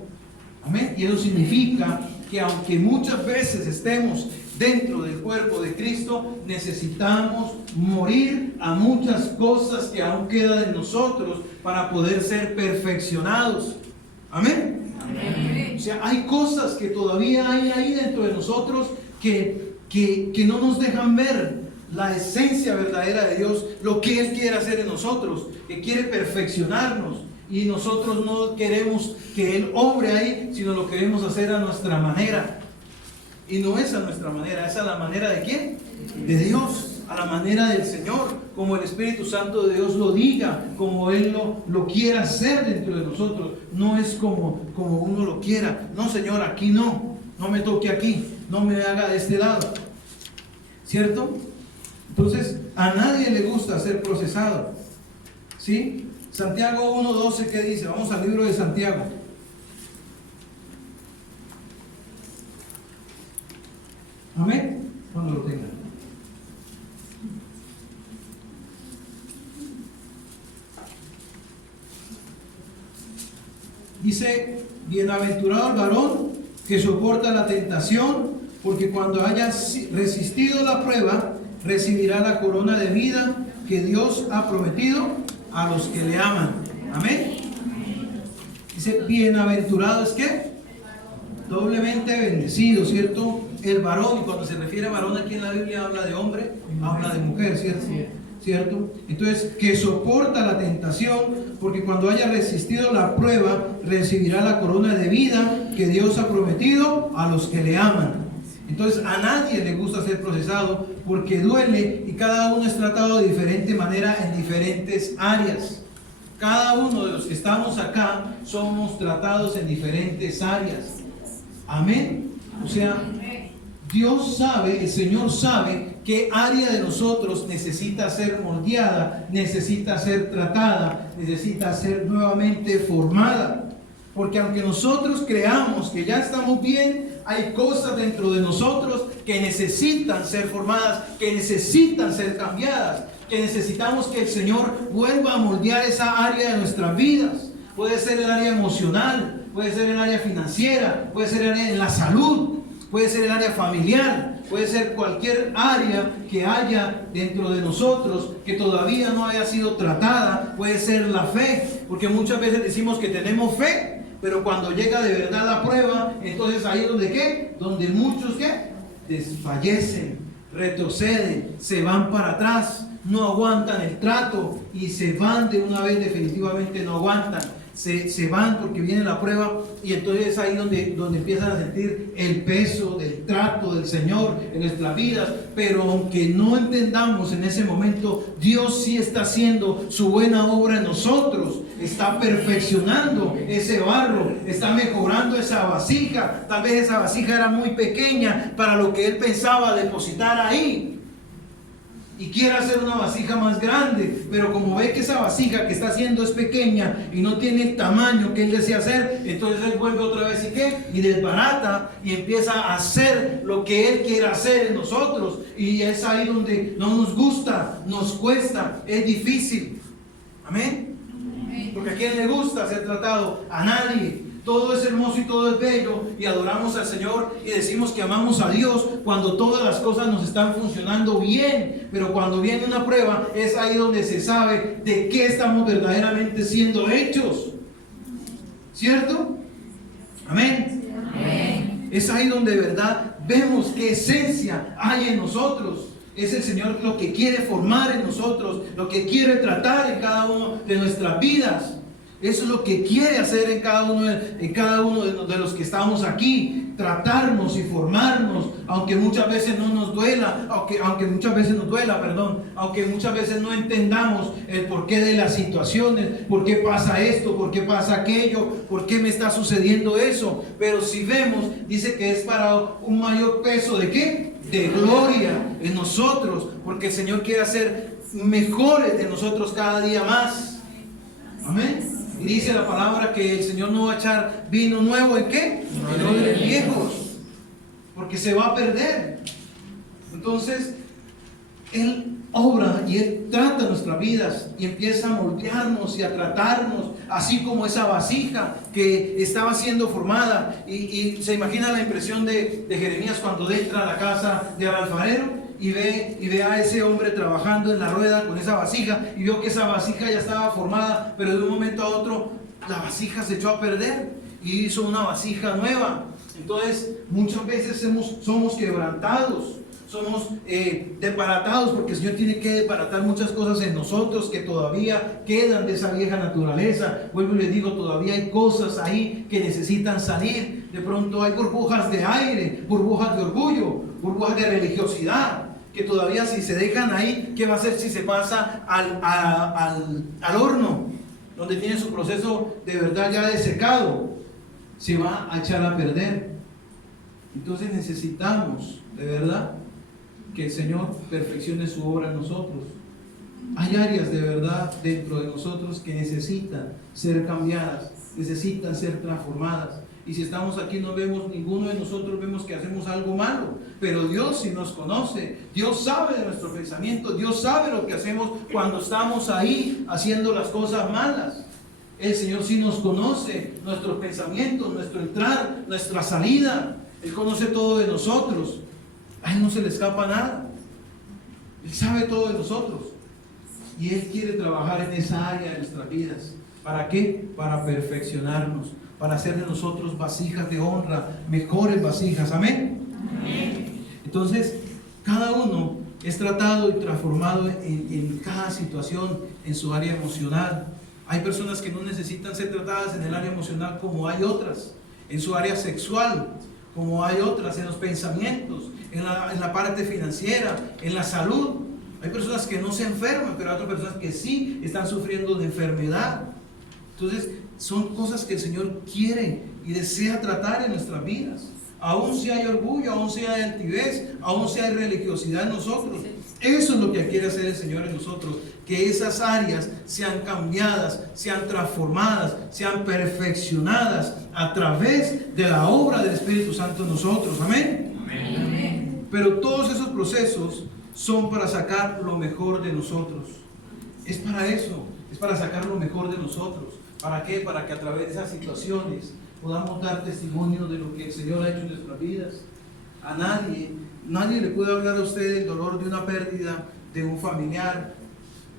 Amén. Y eso significa que aunque muchas veces estemos dentro del cuerpo de Cristo, necesitamos morir a muchas cosas que aún quedan en nosotros para poder ser perfeccionados. Amén. Amén. O sea, hay cosas que todavía hay ahí dentro de nosotros que no nos dejan ver la esencia verdadera de Dios, lo que Él quiere hacer en nosotros, que quiere perfeccionarnos, y nosotros no queremos que Él obre ahí, sino lo queremos hacer a nuestra manera. Y no es a nuestra manera, es a la manera ¿de quién? De Dios, a la manera del Señor, como el Espíritu Santo de Dios lo diga, como Él lo quiera hacer dentro de nosotros. No es como uno lo quiera. No, Señor, aquí no me toque aquí, no me haga de este lado, ¿cierto? Entonces, a nadie le gusta ser procesado, ¿sí? Santiago 1:12, ¿qué dice? Vamos al libro de Santiago. Amén. Cuando lo tengan. Dice: bienaventurado el varón que soporta la tentación, porque cuando haya resistido la prueba, recibirá la corona de vida que Dios ha prometido a los que le aman. Amén. Dice: bienaventurado es que doblemente bendecido, ¿cierto? El varón, y cuando se refiere a varón aquí en la Biblia habla de hombre, habla de mujer, ¿cierto? Entonces, que soporta la tentación, porque cuando haya resistido la prueba, recibirá la corona de vida que Dios ha prometido a los que le aman. Entonces, a nadie le gusta ser procesado porque duele, y cada uno es tratado de diferente manera en diferentes áreas. Cada uno de los que estamos acá somos tratados en diferentes áreas. Amén. O sea, Dios sabe, el Señor sabe qué área de nosotros necesita ser moldeada, necesita ser tratada, necesita ser nuevamente formada. Porque aunque nosotros creamos que ya estamos bien, hay cosas dentro de nosotros que necesitan ser formadas, que necesitan ser cambiadas, que necesitamos que el Señor vuelva a moldear esa área de nuestras vidas. Puede ser el área emocional, puede ser el área financiera, puede ser el área de la salud, puede ser el área familiar, puede ser cualquier área que haya dentro de nosotros que todavía no haya sido tratada. Puede ser la fe, porque muchas veces decimos que tenemos fe, pero cuando llega de verdad la prueba, entonces ahí es donde ¿qué? Donde muchos ¿qué? Desfallecen, retroceden, se van para atrás, no aguantan el trato y se van de una vez, definitivamente no aguantan. Se van porque viene la prueba, y entonces es ahí donde empiezan a sentir el peso del trato del Señor en nuestras vidas. Pero aunque no entendamos en ese momento, Dios sí está haciendo su buena obra en nosotros, está perfeccionando ese barro, está mejorando esa vasija. Tal vez esa vasija era muy pequeña para lo que Él pensaba depositar ahí, y quiere hacer una vasija más grande, pero como ve que esa vasija que está haciendo es pequeña y no tiene el tamaño que Él desea hacer, entonces Él vuelve otra vez y desbarata y empieza a hacer lo que Él quiere hacer en nosotros. Y es ahí donde no nos gusta, nos cuesta, es difícil. Amén. Porque a quién le gusta ser tratado, a nadie. Todo es hermoso y todo es bello, y adoramos al Señor y decimos que amamos a Dios cuando todas las cosas nos están funcionando bien. Pero cuando viene una prueba, es ahí donde se sabe de qué estamos verdaderamente siendo hechos, ¿cierto? Amén. Amén. Es ahí donde de verdad vemos qué esencia hay en nosotros. Es el Señor lo que quiere formar en nosotros, lo que quiere tratar en cada uno de nuestras vidas. Eso es lo que quiere hacer en cada uno de los que estamos aquí, tratarnos y formarnos, aunque muchas veces no nos duela, aunque muchas veces no entendamos el porqué de las situaciones, por qué pasa esto, por qué pasa aquello, por qué me está sucediendo eso. Pero si vemos, dice que es para un mayor peso ¿de qué? De gloria en nosotros, porque el Señor quiere hacer mejores de nosotros cada día más. Amén. Y dice la palabra que el Señor no va a echar vino nuevo ¿en qué? En odres viejos, porque se va a perder. Entonces, Él obra y Él trata nuestras vidas y empieza a moldearnos y a tratarnos, así como esa vasija que estaba siendo formada. Y se imagina la impresión de Jeremías cuando entra a la casa del alfarero y ve a ese hombre trabajando en la rueda con esa vasija, y vio que esa vasija ya estaba formada, pero de un momento a otro la vasija se echó a perder y hizo una vasija nueva. Entonces muchas veces somos quebrantados, somos desbaratados, porque el Señor tiene que desbaratar muchas cosas en nosotros que todavía quedan de esa vieja naturaleza. Vuelvo y les digo, todavía hay cosas ahí que necesitan salir. De pronto hay burbujas de aire, burbujas de orgullo, burbujas de religiosidad, que todavía, si se dejan ahí, ¿qué va a hacer si se pasa al horno, donde tiene su proceso de verdad ya desecado? Se va a echar a perder. Entonces necesitamos, de verdad, que el Señor perfeccione su obra en nosotros. Hay áreas de verdad dentro de nosotros que necesitan ser cambiadas, necesitan ser transformadas. Y si estamos aquí, no vemos, ninguno de nosotros vemos que hacemos algo malo, pero Dios sí nos conoce, Dios sabe de nuestro pensamiento, Dios sabe lo que hacemos cuando estamos ahí haciendo las cosas malas. El Señor sí nos conoce, nuestros pensamientos, nuestro entrar, nuestra salida. Él conoce todo de nosotros. A Él no se le escapa nada. Él sabe todo de nosotros. Y Él quiere trabajar en esa área de nuestras vidas. ¿Para qué? Para perfeccionarnos, para hacer de nosotros vasijas de honra, mejores vasijas. ¿Amén? Amén. Entonces, cada uno es tratado y transformado en cada situación, en su área emocional. Hay personas que no necesitan ser tratadas en el área emocional como hay otras, en su área sexual como hay otras, en los pensamientos, en la parte financiera, en la salud. Hay personas que no se enferman, pero hay otras personas que sí están sufriendo de enfermedad. Entonces, son cosas que el Señor quiere y desea tratar en nuestras vidas. Aún si hay orgullo, aún si hay altivez, aún si hay religiosidad en nosotros. Eso es lo que quiere hacer el Señor en nosotros. Que esas áreas sean cambiadas, sean transformadas, sean perfeccionadas a través de la obra del Espíritu Santo en nosotros. Amén. Amén. Pero todos esos procesos son para sacar lo mejor de nosotros. Es para eso, es para sacar lo mejor de nosotros. ¿Para qué? Para que a través de esas situaciones podamos dar testimonio de lo que el Señor ha hecho en nuestras vidas. A nadie le puede hablar a usted del dolor de una pérdida de un familiar.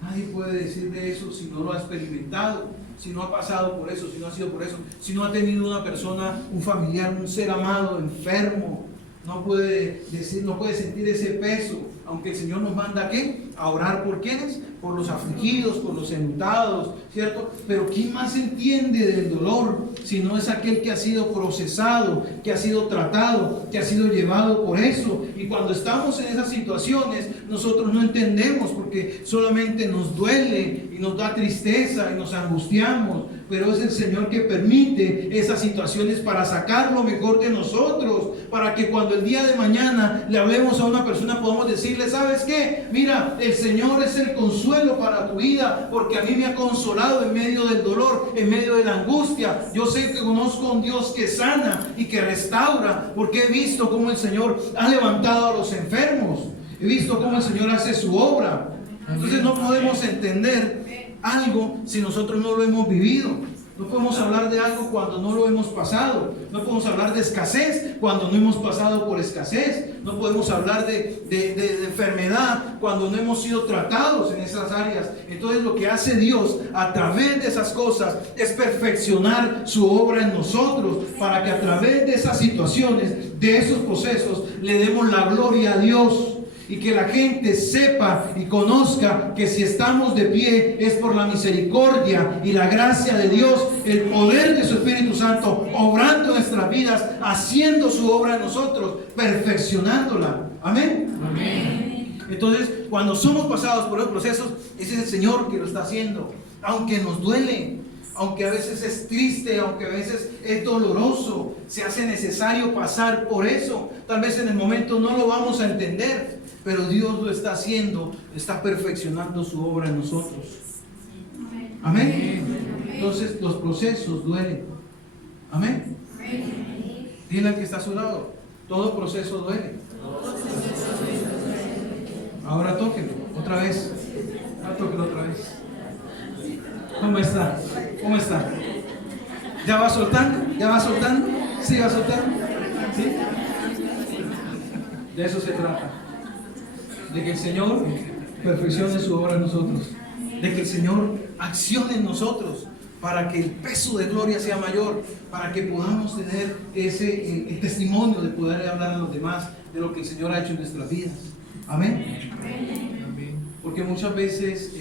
Nadie puede decir de eso si no lo ha experimentado, si no ha pasado por eso, si no ha sido por eso, si no ha tenido una persona, un familiar, un ser amado, enfermo. No puede decir, no puede sentir ese peso, aunque el Señor nos manda ¿a qué? A orar por ¿quiénes? Por los afligidos, por los enlutados, ¿cierto? Pero ¿quién más entiende del dolor si no es aquel que ha sido procesado, que ha sido tratado, que ha sido llevado por eso? Y cuando estamos en esas situaciones, nosotros no entendemos porque solamente nos duele y nos da tristeza y nos angustiamos. Pero es el Señor que permite esas situaciones para sacar lo mejor de nosotros, para que cuando el día de mañana le hablemos a una persona podamos decirle, ¿sabes qué? Mira, el Señor es el consuelo para tu vida, porque a mí me ha consolado en medio del dolor, en medio de la angustia. Yo sé que conozco a un Dios que sana y que restaura, porque he visto cómo el Señor ha levantado a los enfermos, he visto cómo el Señor hace su obra. Entonces no podemos entender algo si nosotros no lo hemos vivido. No podemos hablar de algo cuando no lo hemos pasado. No podemos hablar de escasez cuando no hemos pasado por escasez. No podemos hablar de enfermedad cuando no hemos sido tratados en esas áreas. Entonces lo que hace Dios a través de esas cosas es perfeccionar su obra en nosotros, para que a través de esas situaciones, de esos procesos, le demos la gloria a Dios. Y que la gente sepa y conozca que si estamos de pie es por la misericordia y la gracia de Dios, el poder de su Espíritu Santo obrando en nuestras vidas, haciendo su obra en nosotros, perfeccionándola. Amén. Amén. Entonces, cuando somos pasados por los procesos, ese es el Señor que lo está haciendo, aunque nos duele, aunque a veces es triste, aunque a veces es doloroso, se hace necesario pasar por eso. Tal vez en el momento no lo vamos a entender, pero Dios lo está haciendo, está perfeccionando su obra en nosotros. Amén. Entonces los procesos duelen. Amén. Dile al que está a su lado, todo proceso duele. Ahora tóquenlo. Otra vez. Tóquelo otra vez. ¿Cómo está? ¿Cómo está? ¿Ya va soltando? ¿Ya va soltando? ¿Sí va soltando? ¿Sí? De eso se trata. De que el Señor perfeccione su obra en nosotros. De que el Señor accione en nosotros para que el peso de gloria sea mayor, para que podamos tener el testimonio de poder hablar a los demás de lo que el Señor ha hecho en nuestras vidas. Amén. Porque muchas veces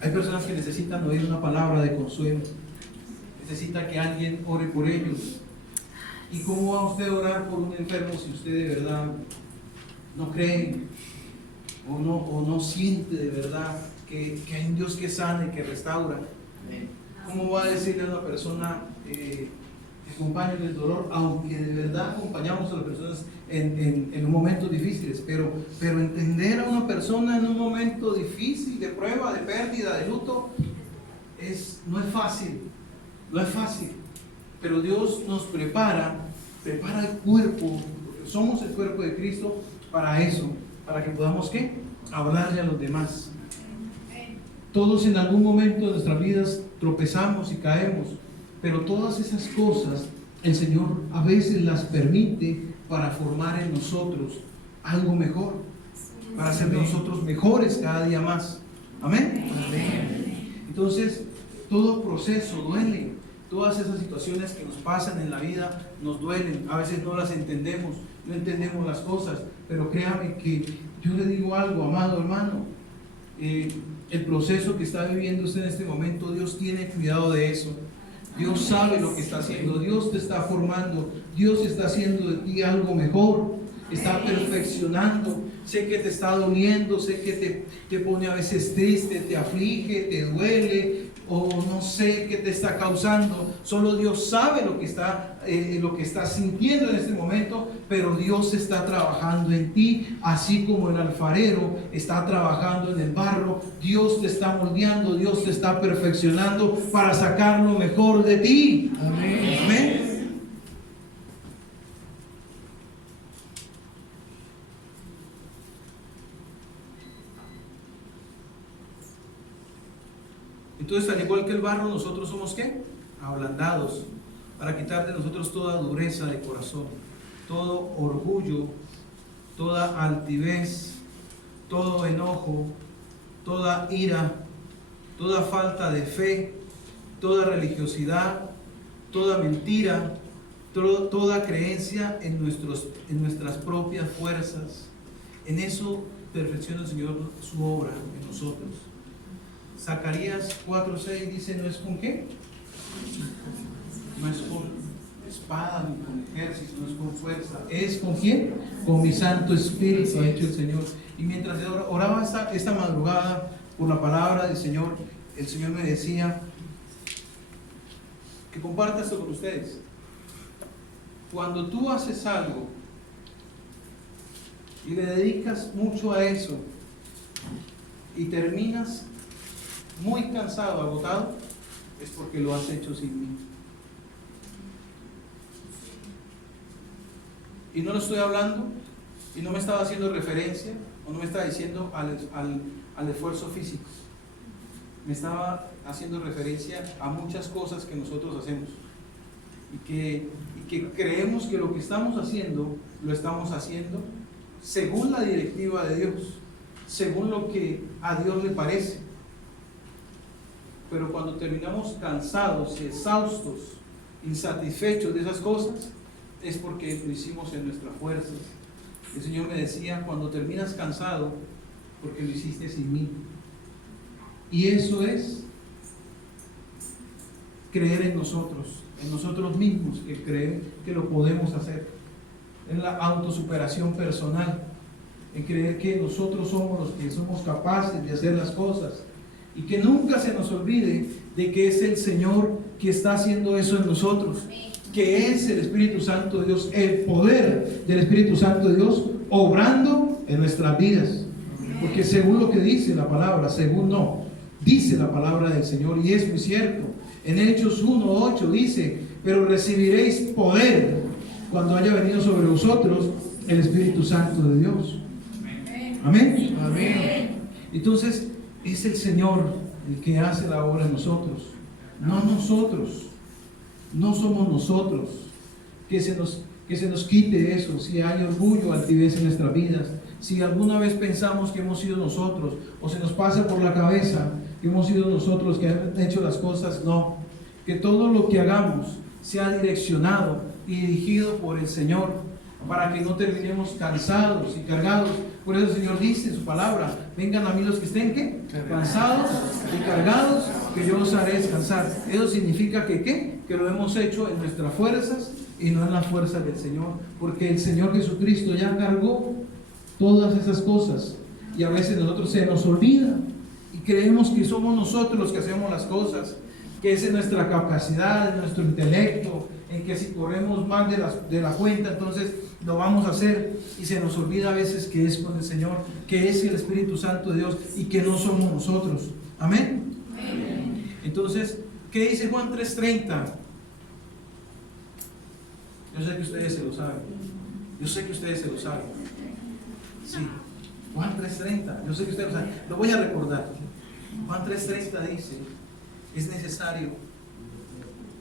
hay personas que necesitan oír una palabra de consuelo, necesitan que alguien ore por ellos. ¿Y cómo va usted a orar por un enfermo si usted de verdad no cree o no siente de verdad que hay un Dios que sana y que restaura? ¿Cómo va a decirle a una persona que acompañe en el dolor, aunque de verdad acompañamos a las personas en momentos difíciles, pero entender a una persona en un momento difícil, de prueba, de pérdida, de luto, no es fácil, pero Dios nos prepara el cuerpo, porque somos el cuerpo de Cristo para eso, para que podamos ¿qué? Hablarle a los demás. Todos en algún momento de nuestras vidas tropezamos y caemos, pero todas esas cosas el Señor a veces las permite para formar en nosotros algo mejor, para hacer de nosotros mejores cada día más. Amén. Entonces, todo proceso duele. Todas esas situaciones que nos pasan en la vida nos duelen. A veces no las entendemos, no entendemos las cosas, pero créame que yo le digo algo, amado hermano. El proceso que está viviendo usted en este momento, Dios tiene cuidado de eso. Dios sabe lo que está haciendo, Dios te está formando, Dios está haciendo de ti algo mejor, está perfeccionando. Sé que te está doliendo, sé que te pone a veces triste, te aflige, te duele, o no sé qué te está causando. Solo Dios sabe lo que estás sintiendo en este momento, pero Dios está trabajando en ti, así como el alfarero está trabajando en el barro. Dios te está moldeando, Dios te está perfeccionando para sacar lo mejor de ti. Amén. Amén. Entonces, al igual que el barro, nosotros somos ¿qué? Ablandados, para quitar de nosotros toda dureza de corazón, todo orgullo, toda altivez, todo enojo, toda ira, toda falta de fe, toda religiosidad, toda mentira, toda creencia en nuestras propias fuerzas. En eso perfecciona el Señor su obra en nosotros. Zacarías 4:6 dice: ¿no es con qué? No es con espada ni con ejército, no es con fuerza. ¿Es con quién? Con mi Santo Espíritu, ha hecho el Señor. Y mientras oraba esta madrugada por la palabra del Señor, el Señor me decía que comparta esto con ustedes. Cuando tú haces algo y le dedicas mucho a eso y terminas muy cansado, agotado, es porque lo has hecho sin mí. Y no lo estoy hablando, y no me estaba haciendo referencia, o no me estaba diciendo al esfuerzo físico. Me estaba haciendo referencia a muchas cosas que nosotros hacemos. Y que creemos que lo que estamos haciendo, lo estamos haciendo según la directiva de Dios, según lo que a Dios le parece. Pero cuando terminamos cansados, exhaustos, insatisfechos de esas cosas, es porque lo hicimos en nuestras fuerzas. El Señor me decía: cuando terminas cansado, porque lo hiciste sin mí. Y eso es creer en nosotros mismos, que creer que lo podemos hacer. En la autosuperación personal, en creer que nosotros somos los que somos capaces de hacer las cosas. Y que nunca se nos olvide de que es el Señor que está haciendo eso en nosotros, que es el Espíritu Santo de Dios, el poder del Espíritu Santo de Dios obrando en nuestras vidas. Porque según lo que dice la palabra, según no, dice la palabra del Señor, y es muy cierto. En Hechos 1:8 dice: pero recibiréis poder cuando haya venido sobre vosotros el Espíritu Santo de Dios. Amén. Amén. Entonces, es el Señor el que hace la obra en nosotros, no nosotros. No somos nosotros. Que se nos quite eso. Si hay orgullo o altivez en nuestras vidas, si alguna vez pensamos que hemos sido nosotros, o se nos pasa por la cabeza que hemos sido nosotros que han hecho las cosas, no. Que todo lo que hagamos sea direccionado y dirigido por el Señor, para que no terminemos cansados y cargados. Por eso el Señor dice en su palabra: vengan a mí los que estén ¿qué? Cansados y cargados, que yo los haré descansar. Eso significa que ¿qué? Que lo hemos hecho en nuestras fuerzas y no en las fuerzas del Señor, porque el Señor Jesucristo ya cargó todas esas cosas, y a veces nosotros se nos olvida y creemos que somos nosotros los que hacemos las cosas, que es en nuestra capacidad, en nuestro intelecto, en que si corremos más de la cuenta, entonces lo vamos a hacer, y se nos olvida a veces que es con el Señor, que es el Espíritu Santo de Dios, y que no somos nosotros. Amén. Entonces, ¿qué dice Juan 3:30? Yo sé que ustedes se lo saben. Yo sé que ustedes se lo saben. Sí, Juan 3:30. Yo sé que ustedes lo saben. Lo voy a recordar. Juan 3:30 dice: es necesario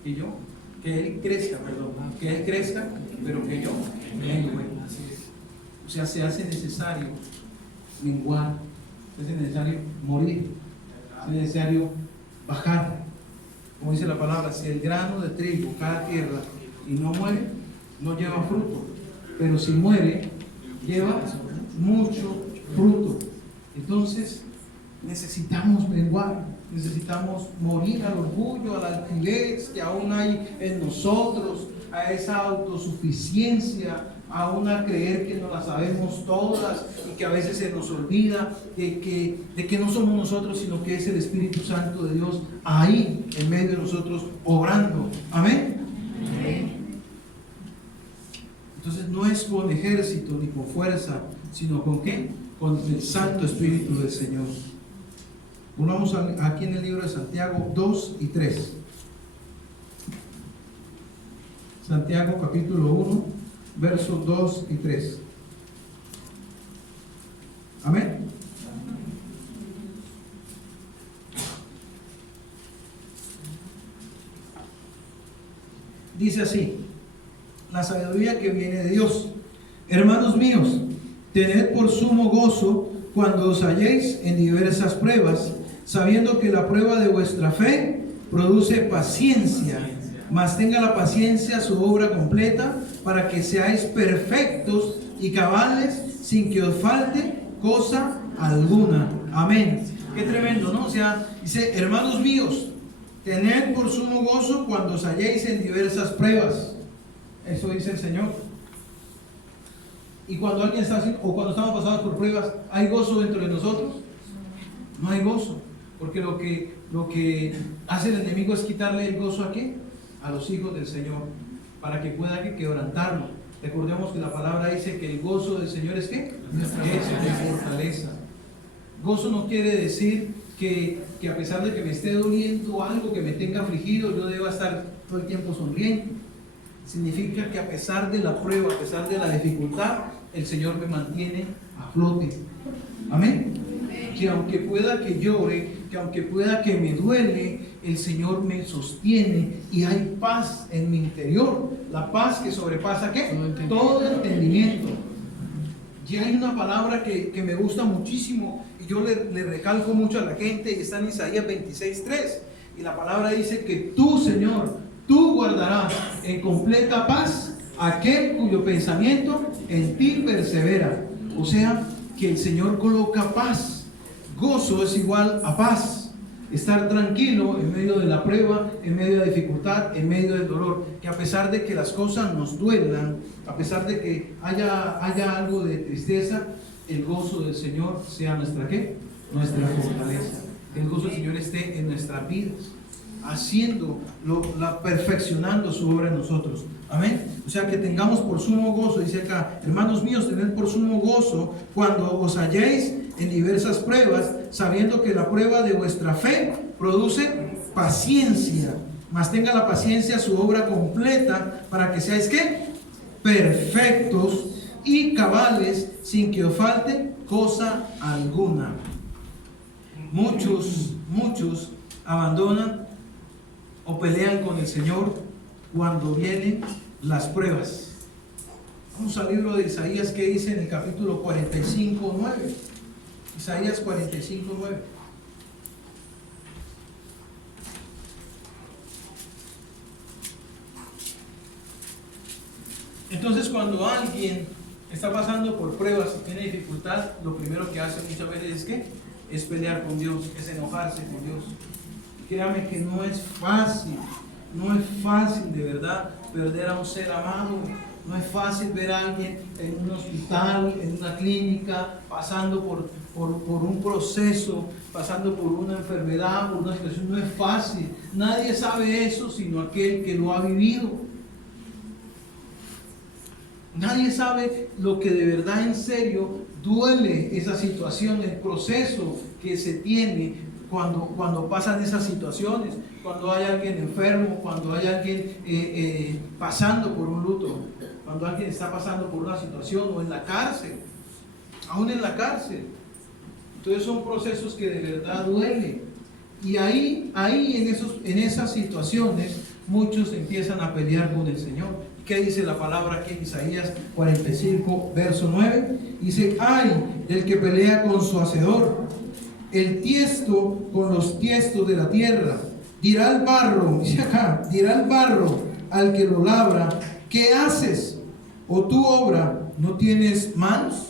que Él crezca, pero que yo mengue. O sea, se hace necesario menguar, se hace necesario morir, se hace necesario bajar. Como dice la palabra, si el grano de trigo cae a tierra y no muere, no lleva fruto, pero si muere, lleva mucho fruto. Entonces, necesitamos menguar, necesitamos morir al orgullo, a la altivez que aún hay en nosotros, a esa autosuficiencia, aún a creer que no las sabemos todas y que a veces se nos olvida de que no somos nosotros, sino que es el Espíritu Santo de Dios ahí en medio de nosotros obrando. Amén. Entonces no es con ejército ni con fuerza, sino con ¿qué? Con el Santo Espíritu del Señor. Volvamos aquí en el libro de Santiago 2 y 3. Santiago capítulo 1, versos 2 y 3. Amén. Dice así: la sabiduría que viene de Dios. Hermanos míos, tened por sumo gozo cuando os halléis en diversas pruebas, sabiendo que la prueba de vuestra fe produce paciencia, mas tenga la paciencia su obra completa, para que seáis perfectos y cabales, sin que os falte cosa alguna. Amén. Qué tremendo, ¿no? O sea, dice: hermanos míos, tened por sumo gozo cuando os halléis en diversas pruebas. Eso dice el Señor. Y cuando alguien está así, o cuando estamos pasados por pruebas, ¿hay gozo dentro de nosotros? No hay gozo, porque lo que hace el enemigo es quitarle el gozo ¿a qué? A los hijos del Señor, para que pueda quebrantarlo. Recordemos que la palabra dice que el gozo del Señor es ¿qué? Nuestra fortaleza. Gozo no quiere decir que a pesar de que me esté doliendo algo, que me tenga afligido, yo deba estar todo el tiempo sonriendo. Significa que a pesar de la prueba, a pesar de la dificultad, el Señor me mantiene a flote. Amén. Que aunque pueda que llore, que aunque pueda que me duele, el Señor me sostiene y hay paz en mi interior. La paz que sobrepasa ¿qué? Todo entendimiento. Y hay una palabra que me gusta muchísimo y yo le recalco mucho a la gente, y está en Isaías 26:3. Y la palabra dice que tú, Señor, tú guardarás en completa paz aquel cuyo pensamiento en ti persevera. O sea, que el Señor coloca paz. Gozo es igual a paz. Estar tranquilo en medio de la prueba, en medio de la dificultad, en medio del dolor. Que a pesar de que las cosas nos duelan, a pesar de que haya algo de tristeza, el gozo del Señor sea nuestra ¿qué? Nuestra fortaleza. Que el gozo del Señor esté en nuestras vidas, perfeccionando su obra en nosotros. Amén. O sea, que tengamos por sumo gozo, dice acá: hermanos míos, tened por sumo gozo cuando os halléis en diversas pruebas, sabiendo que la prueba de vuestra fe produce paciencia, mas tenga la paciencia su obra completa, para que seáis ¿qué? Perfectos y cabales, sin que os falte cosa alguna. muchos abandonan o pelean con el Señor cuando vienen las pruebas. Vamos al libro de Isaías, que dice en el capítulo 45:9. Isaías 45:9. Entonces, cuando alguien está pasando por pruebas y tiene dificultad, lo primero que hace muchas veces es ¿qué? Es pelear con Dios, es enojarse con Dios. Créame que no es fácil de verdad perder a un ser amado. No es fácil ver a alguien en un hospital, en una clínica, pasando por un proceso, pasando por una enfermedad, por una situación. No es fácil. Nadie sabe eso sino aquel que lo ha vivido. Nadie sabe lo que de verdad en serio duele esa situación, el proceso que se tiene cuando pasan esas situaciones, cuando hay alguien enfermo, cuando hay alguien pasando por un luto, cuando alguien está pasando por una situación, o en la cárcel, aún en la cárcel. Entonces son procesos que de verdad duelen. Y ahí en esas situaciones muchos empiezan a pelear con el Señor. ¿Qué dice la palabra aquí en Isaías 45, verso 9? Dice: ay del que pelea con su hacedor, el tiesto con los tiestos de la tierra. Dirá el barro, dice acá, dirá el barro al que lo labra: ¿qué haces? ¿O tu obra no tienes manos?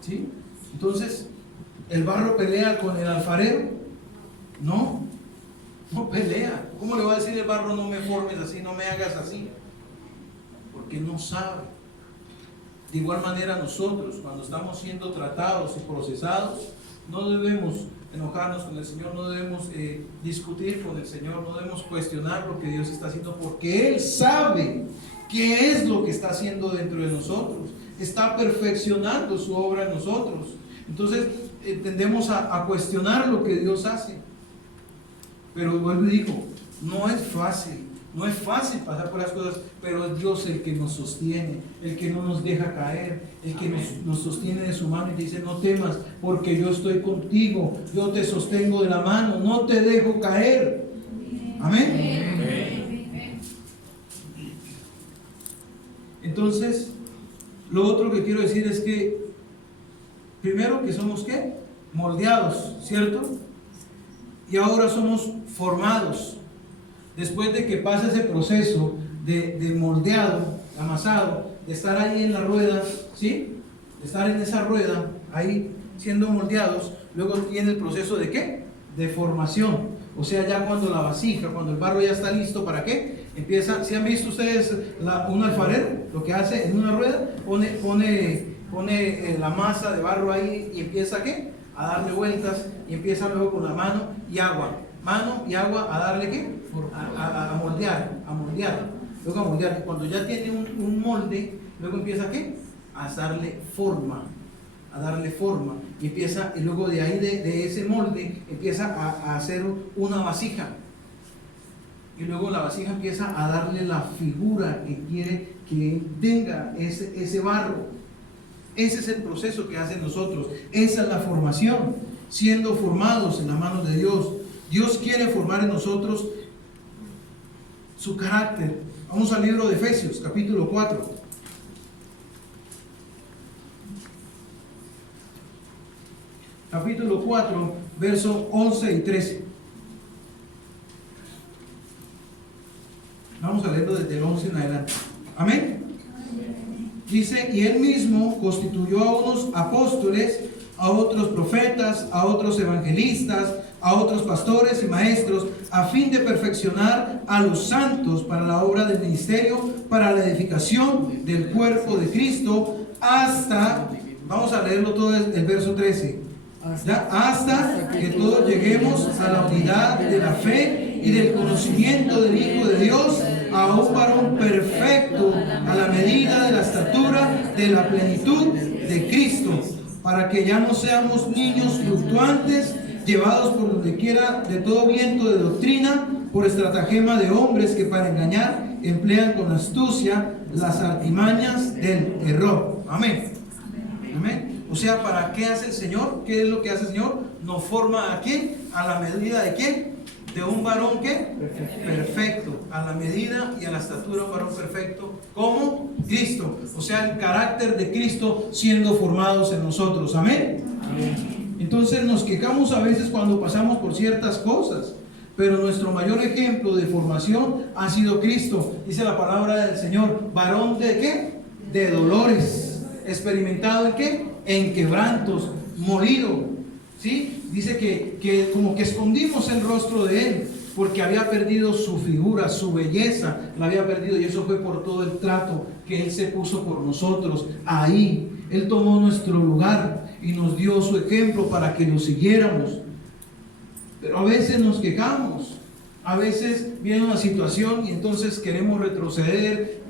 ¿Sí? Entonces, ¿el barro pelea con el alfarero? No pelea. ¿Cómo le va a decir el barro: no me formes así, no me hagas así? Porque no sabe. De igual manera nosotros, cuando estamos siendo tratados y procesados, no debemos enojarnos con el Señor, no debemos discutir con el Señor, no debemos cuestionar lo que Dios está haciendo, porque Él sabe qué es lo que está haciendo dentro de nosotros. Está perfeccionando su obra en nosotros. Entonces tendemos a cuestionar lo que Dios hace. Pero vuelvo y digo, no es fácil pasar por las cosas, pero es Dios el que nos sostiene, el que no nos deja caer, el que nos sostiene de su mano y te dice: no temas, porque yo estoy contigo, yo te sostengo de la mano, no te dejo caer. Amén. Entonces, lo otro que quiero decir es que, primero, que somos ¿qué? Moldeados, ¿cierto? Y ahora somos formados. Después de que pasa ese proceso de moldeado, amasado, de estar ahí en la rueda, ¿sí? De estar en esa rueda, ahí siendo moldeados, luego viene el proceso de ¿qué? De formación. O sea, ya cuando la vasija, cuando el barro ya está listo, ¿para qué? Empieza, ¿sí han visto ustedes un alfarero? Lo que hace en una rueda, pone la masa de barro ahí y empieza ¿qué? A darle vueltas, y empieza luego con la mano y agua a darle ¿qué? A moldear, luego a moldear. Y cuando ya tiene un molde, luego empieza ¿qué? A darle forma, y luego de ahí de ese molde empieza a hacer una vasija, y luego la vasija empieza a darle la figura que quiere que tenga ese barro. Ese es el proceso que hace nosotros, esa es la formación, siendo formados en las manos de Dios. Dios quiere formar en nosotros su carácter. Vamos al libro de Efesios, capítulo 4. Capítulo 4, versos 11 y 13. Vamos a leerlo desde el 11 en adelante. Amén. Dice: y Él mismo constituyó a unos apóstoles, a otros profetas, a otros evangelistas, a otros pastores y maestros, a fin de perfeccionar a los santos para la obra del ministerio, para la edificación del cuerpo de Cristo, hasta, vamos a leerlo todo el verso 13, hasta que todos lleguemos a la unidad de la fe y del conocimiento del Hijo de Dios, a un varón perfecto, a la medida de la estatura de la plenitud de Cristo, para que ya no seamos niños fluctuantes, llevados por donde quiera de todo viento de doctrina, por estratagema de hombres que para engañar emplean con astucia las artimañas del error. Amén. Amén. O sea, ¿para qué hace el Señor? ¿Qué es lo que hace el Señor? Nos forma ¿a quién? ¿A la medida de quién? De un varón ¿qué? Perfecto. A la medida y a la estatura de un varón perfecto, como Cristo. O sea, el carácter de Cristo siendo formados en nosotros. Amén. Amén. Entonces nos quejamos a veces cuando pasamos por ciertas cosas, pero nuestro mayor ejemplo de formación ha sido Cristo. Dice la palabra del Señor, varón de ¿qué? De dolores, experimentado en ¿qué? En quebrantos, molido. ¿Sí? Dice que como que escondimos el rostro de Él, porque había perdido su figura, su belleza, la había perdido, y eso fue por todo el trato que Él se puso por nosotros. Ahí Él tomó nuestro lugar y nos dio su ejemplo para que lo siguiéramos. Pero a veces nos quejamos, a veces viene una situación y entonces queremos retroceder,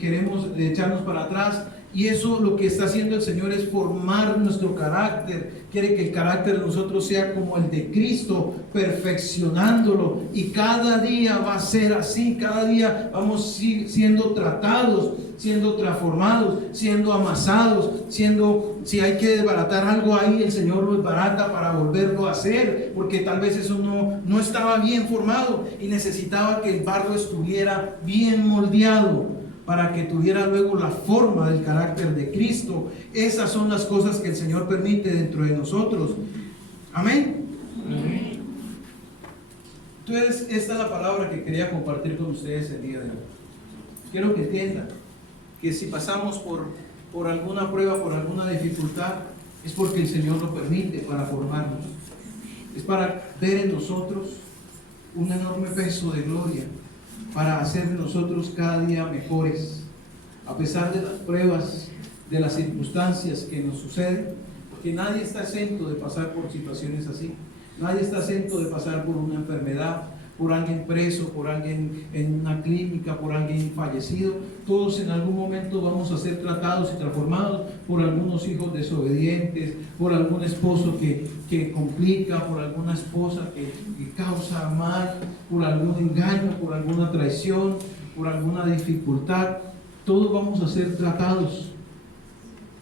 queremos echarnos para atrás, y eso lo que está haciendo el Señor es formar nuestro carácter. Quiere que el carácter de nosotros sea como el de Cristo, perfeccionándolo, y cada día va a ser así. Cada día vamos siendo tratados, siendo transformados, siendo amasados, si hay que desbaratar algo ahí, el Señor lo desbarata para volverlo a hacer, porque tal vez eso no estaba bien formado y necesitaba que el barro estuviera bien moldeado para que tuviera luego la forma del carácter de Cristo. Esas son las cosas que el Señor permite dentro de nosotros. Amén. Amén. Entonces, esta es la palabra que quería compartir con ustedes el día de hoy. Quiero que entiendan que si pasamos por alguna prueba, por alguna dificultad, es porque el Señor lo permite para formarnos. Es para ver en nosotros un enorme peso de gloria, para hacer de nosotros cada día mejores, a pesar de las pruebas, de las circunstancias que nos suceden, porque nadie está exento de pasar por situaciones así. Nadie está exento de pasar por una enfermedad, por alguien preso, por alguien en una clínica, por alguien fallecido. Todos en algún momento vamos a ser tratados y transformados por algunos hijos desobedientes, por algún esposo que complica, por alguna esposa que causa mal, por algún engaño, por alguna traición, por alguna dificultad. Todos vamos a ser tratados,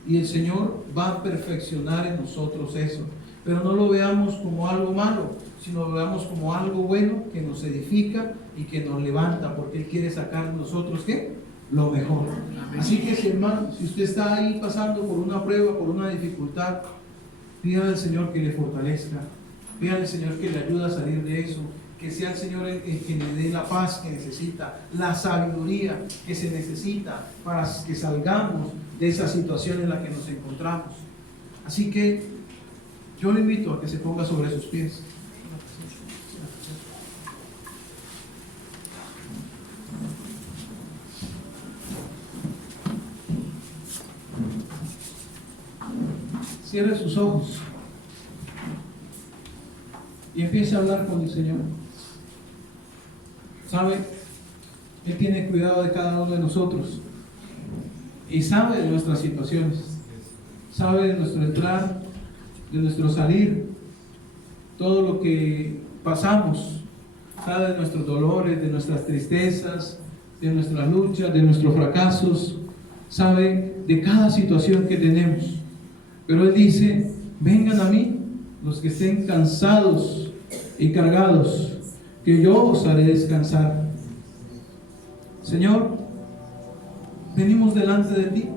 y el Señor va a perfeccionar en nosotros eso. Pero no lo veamos como algo malo, sino lo veamos como algo bueno que nos edifica y que nos levanta, porque Él quiere sacar de nosotros ¿qué? Lo mejor. Amén. Así que, si hermano, si usted está ahí pasando por una prueba, por una dificultad, pídale al Señor que le fortalezca, pídale al Señor que le ayude a salir de eso, que sea el Señor el que le dé la paz que necesita, la sabiduría que se necesita para que salgamos de esa situación en la que nos encontramos. Así que yo le invito a que se ponga sobre sus pies. Cierre sus ojos y empiece a hablar con el Señor. ¿Sabe? Él tiene cuidado de cada uno de nosotros y sabe de nuestras situaciones, sabe de nuestro entrar, de nuestro salir, todo lo que pasamos, sabe de nuestros dolores, de nuestras tristezas, de nuestras luchas, de nuestros fracasos, sabe de cada situación que tenemos. Pero Él dice: vengan a mí los que estén cansados y cargados, que yo os haré descansar. Señor, venimos delante de ti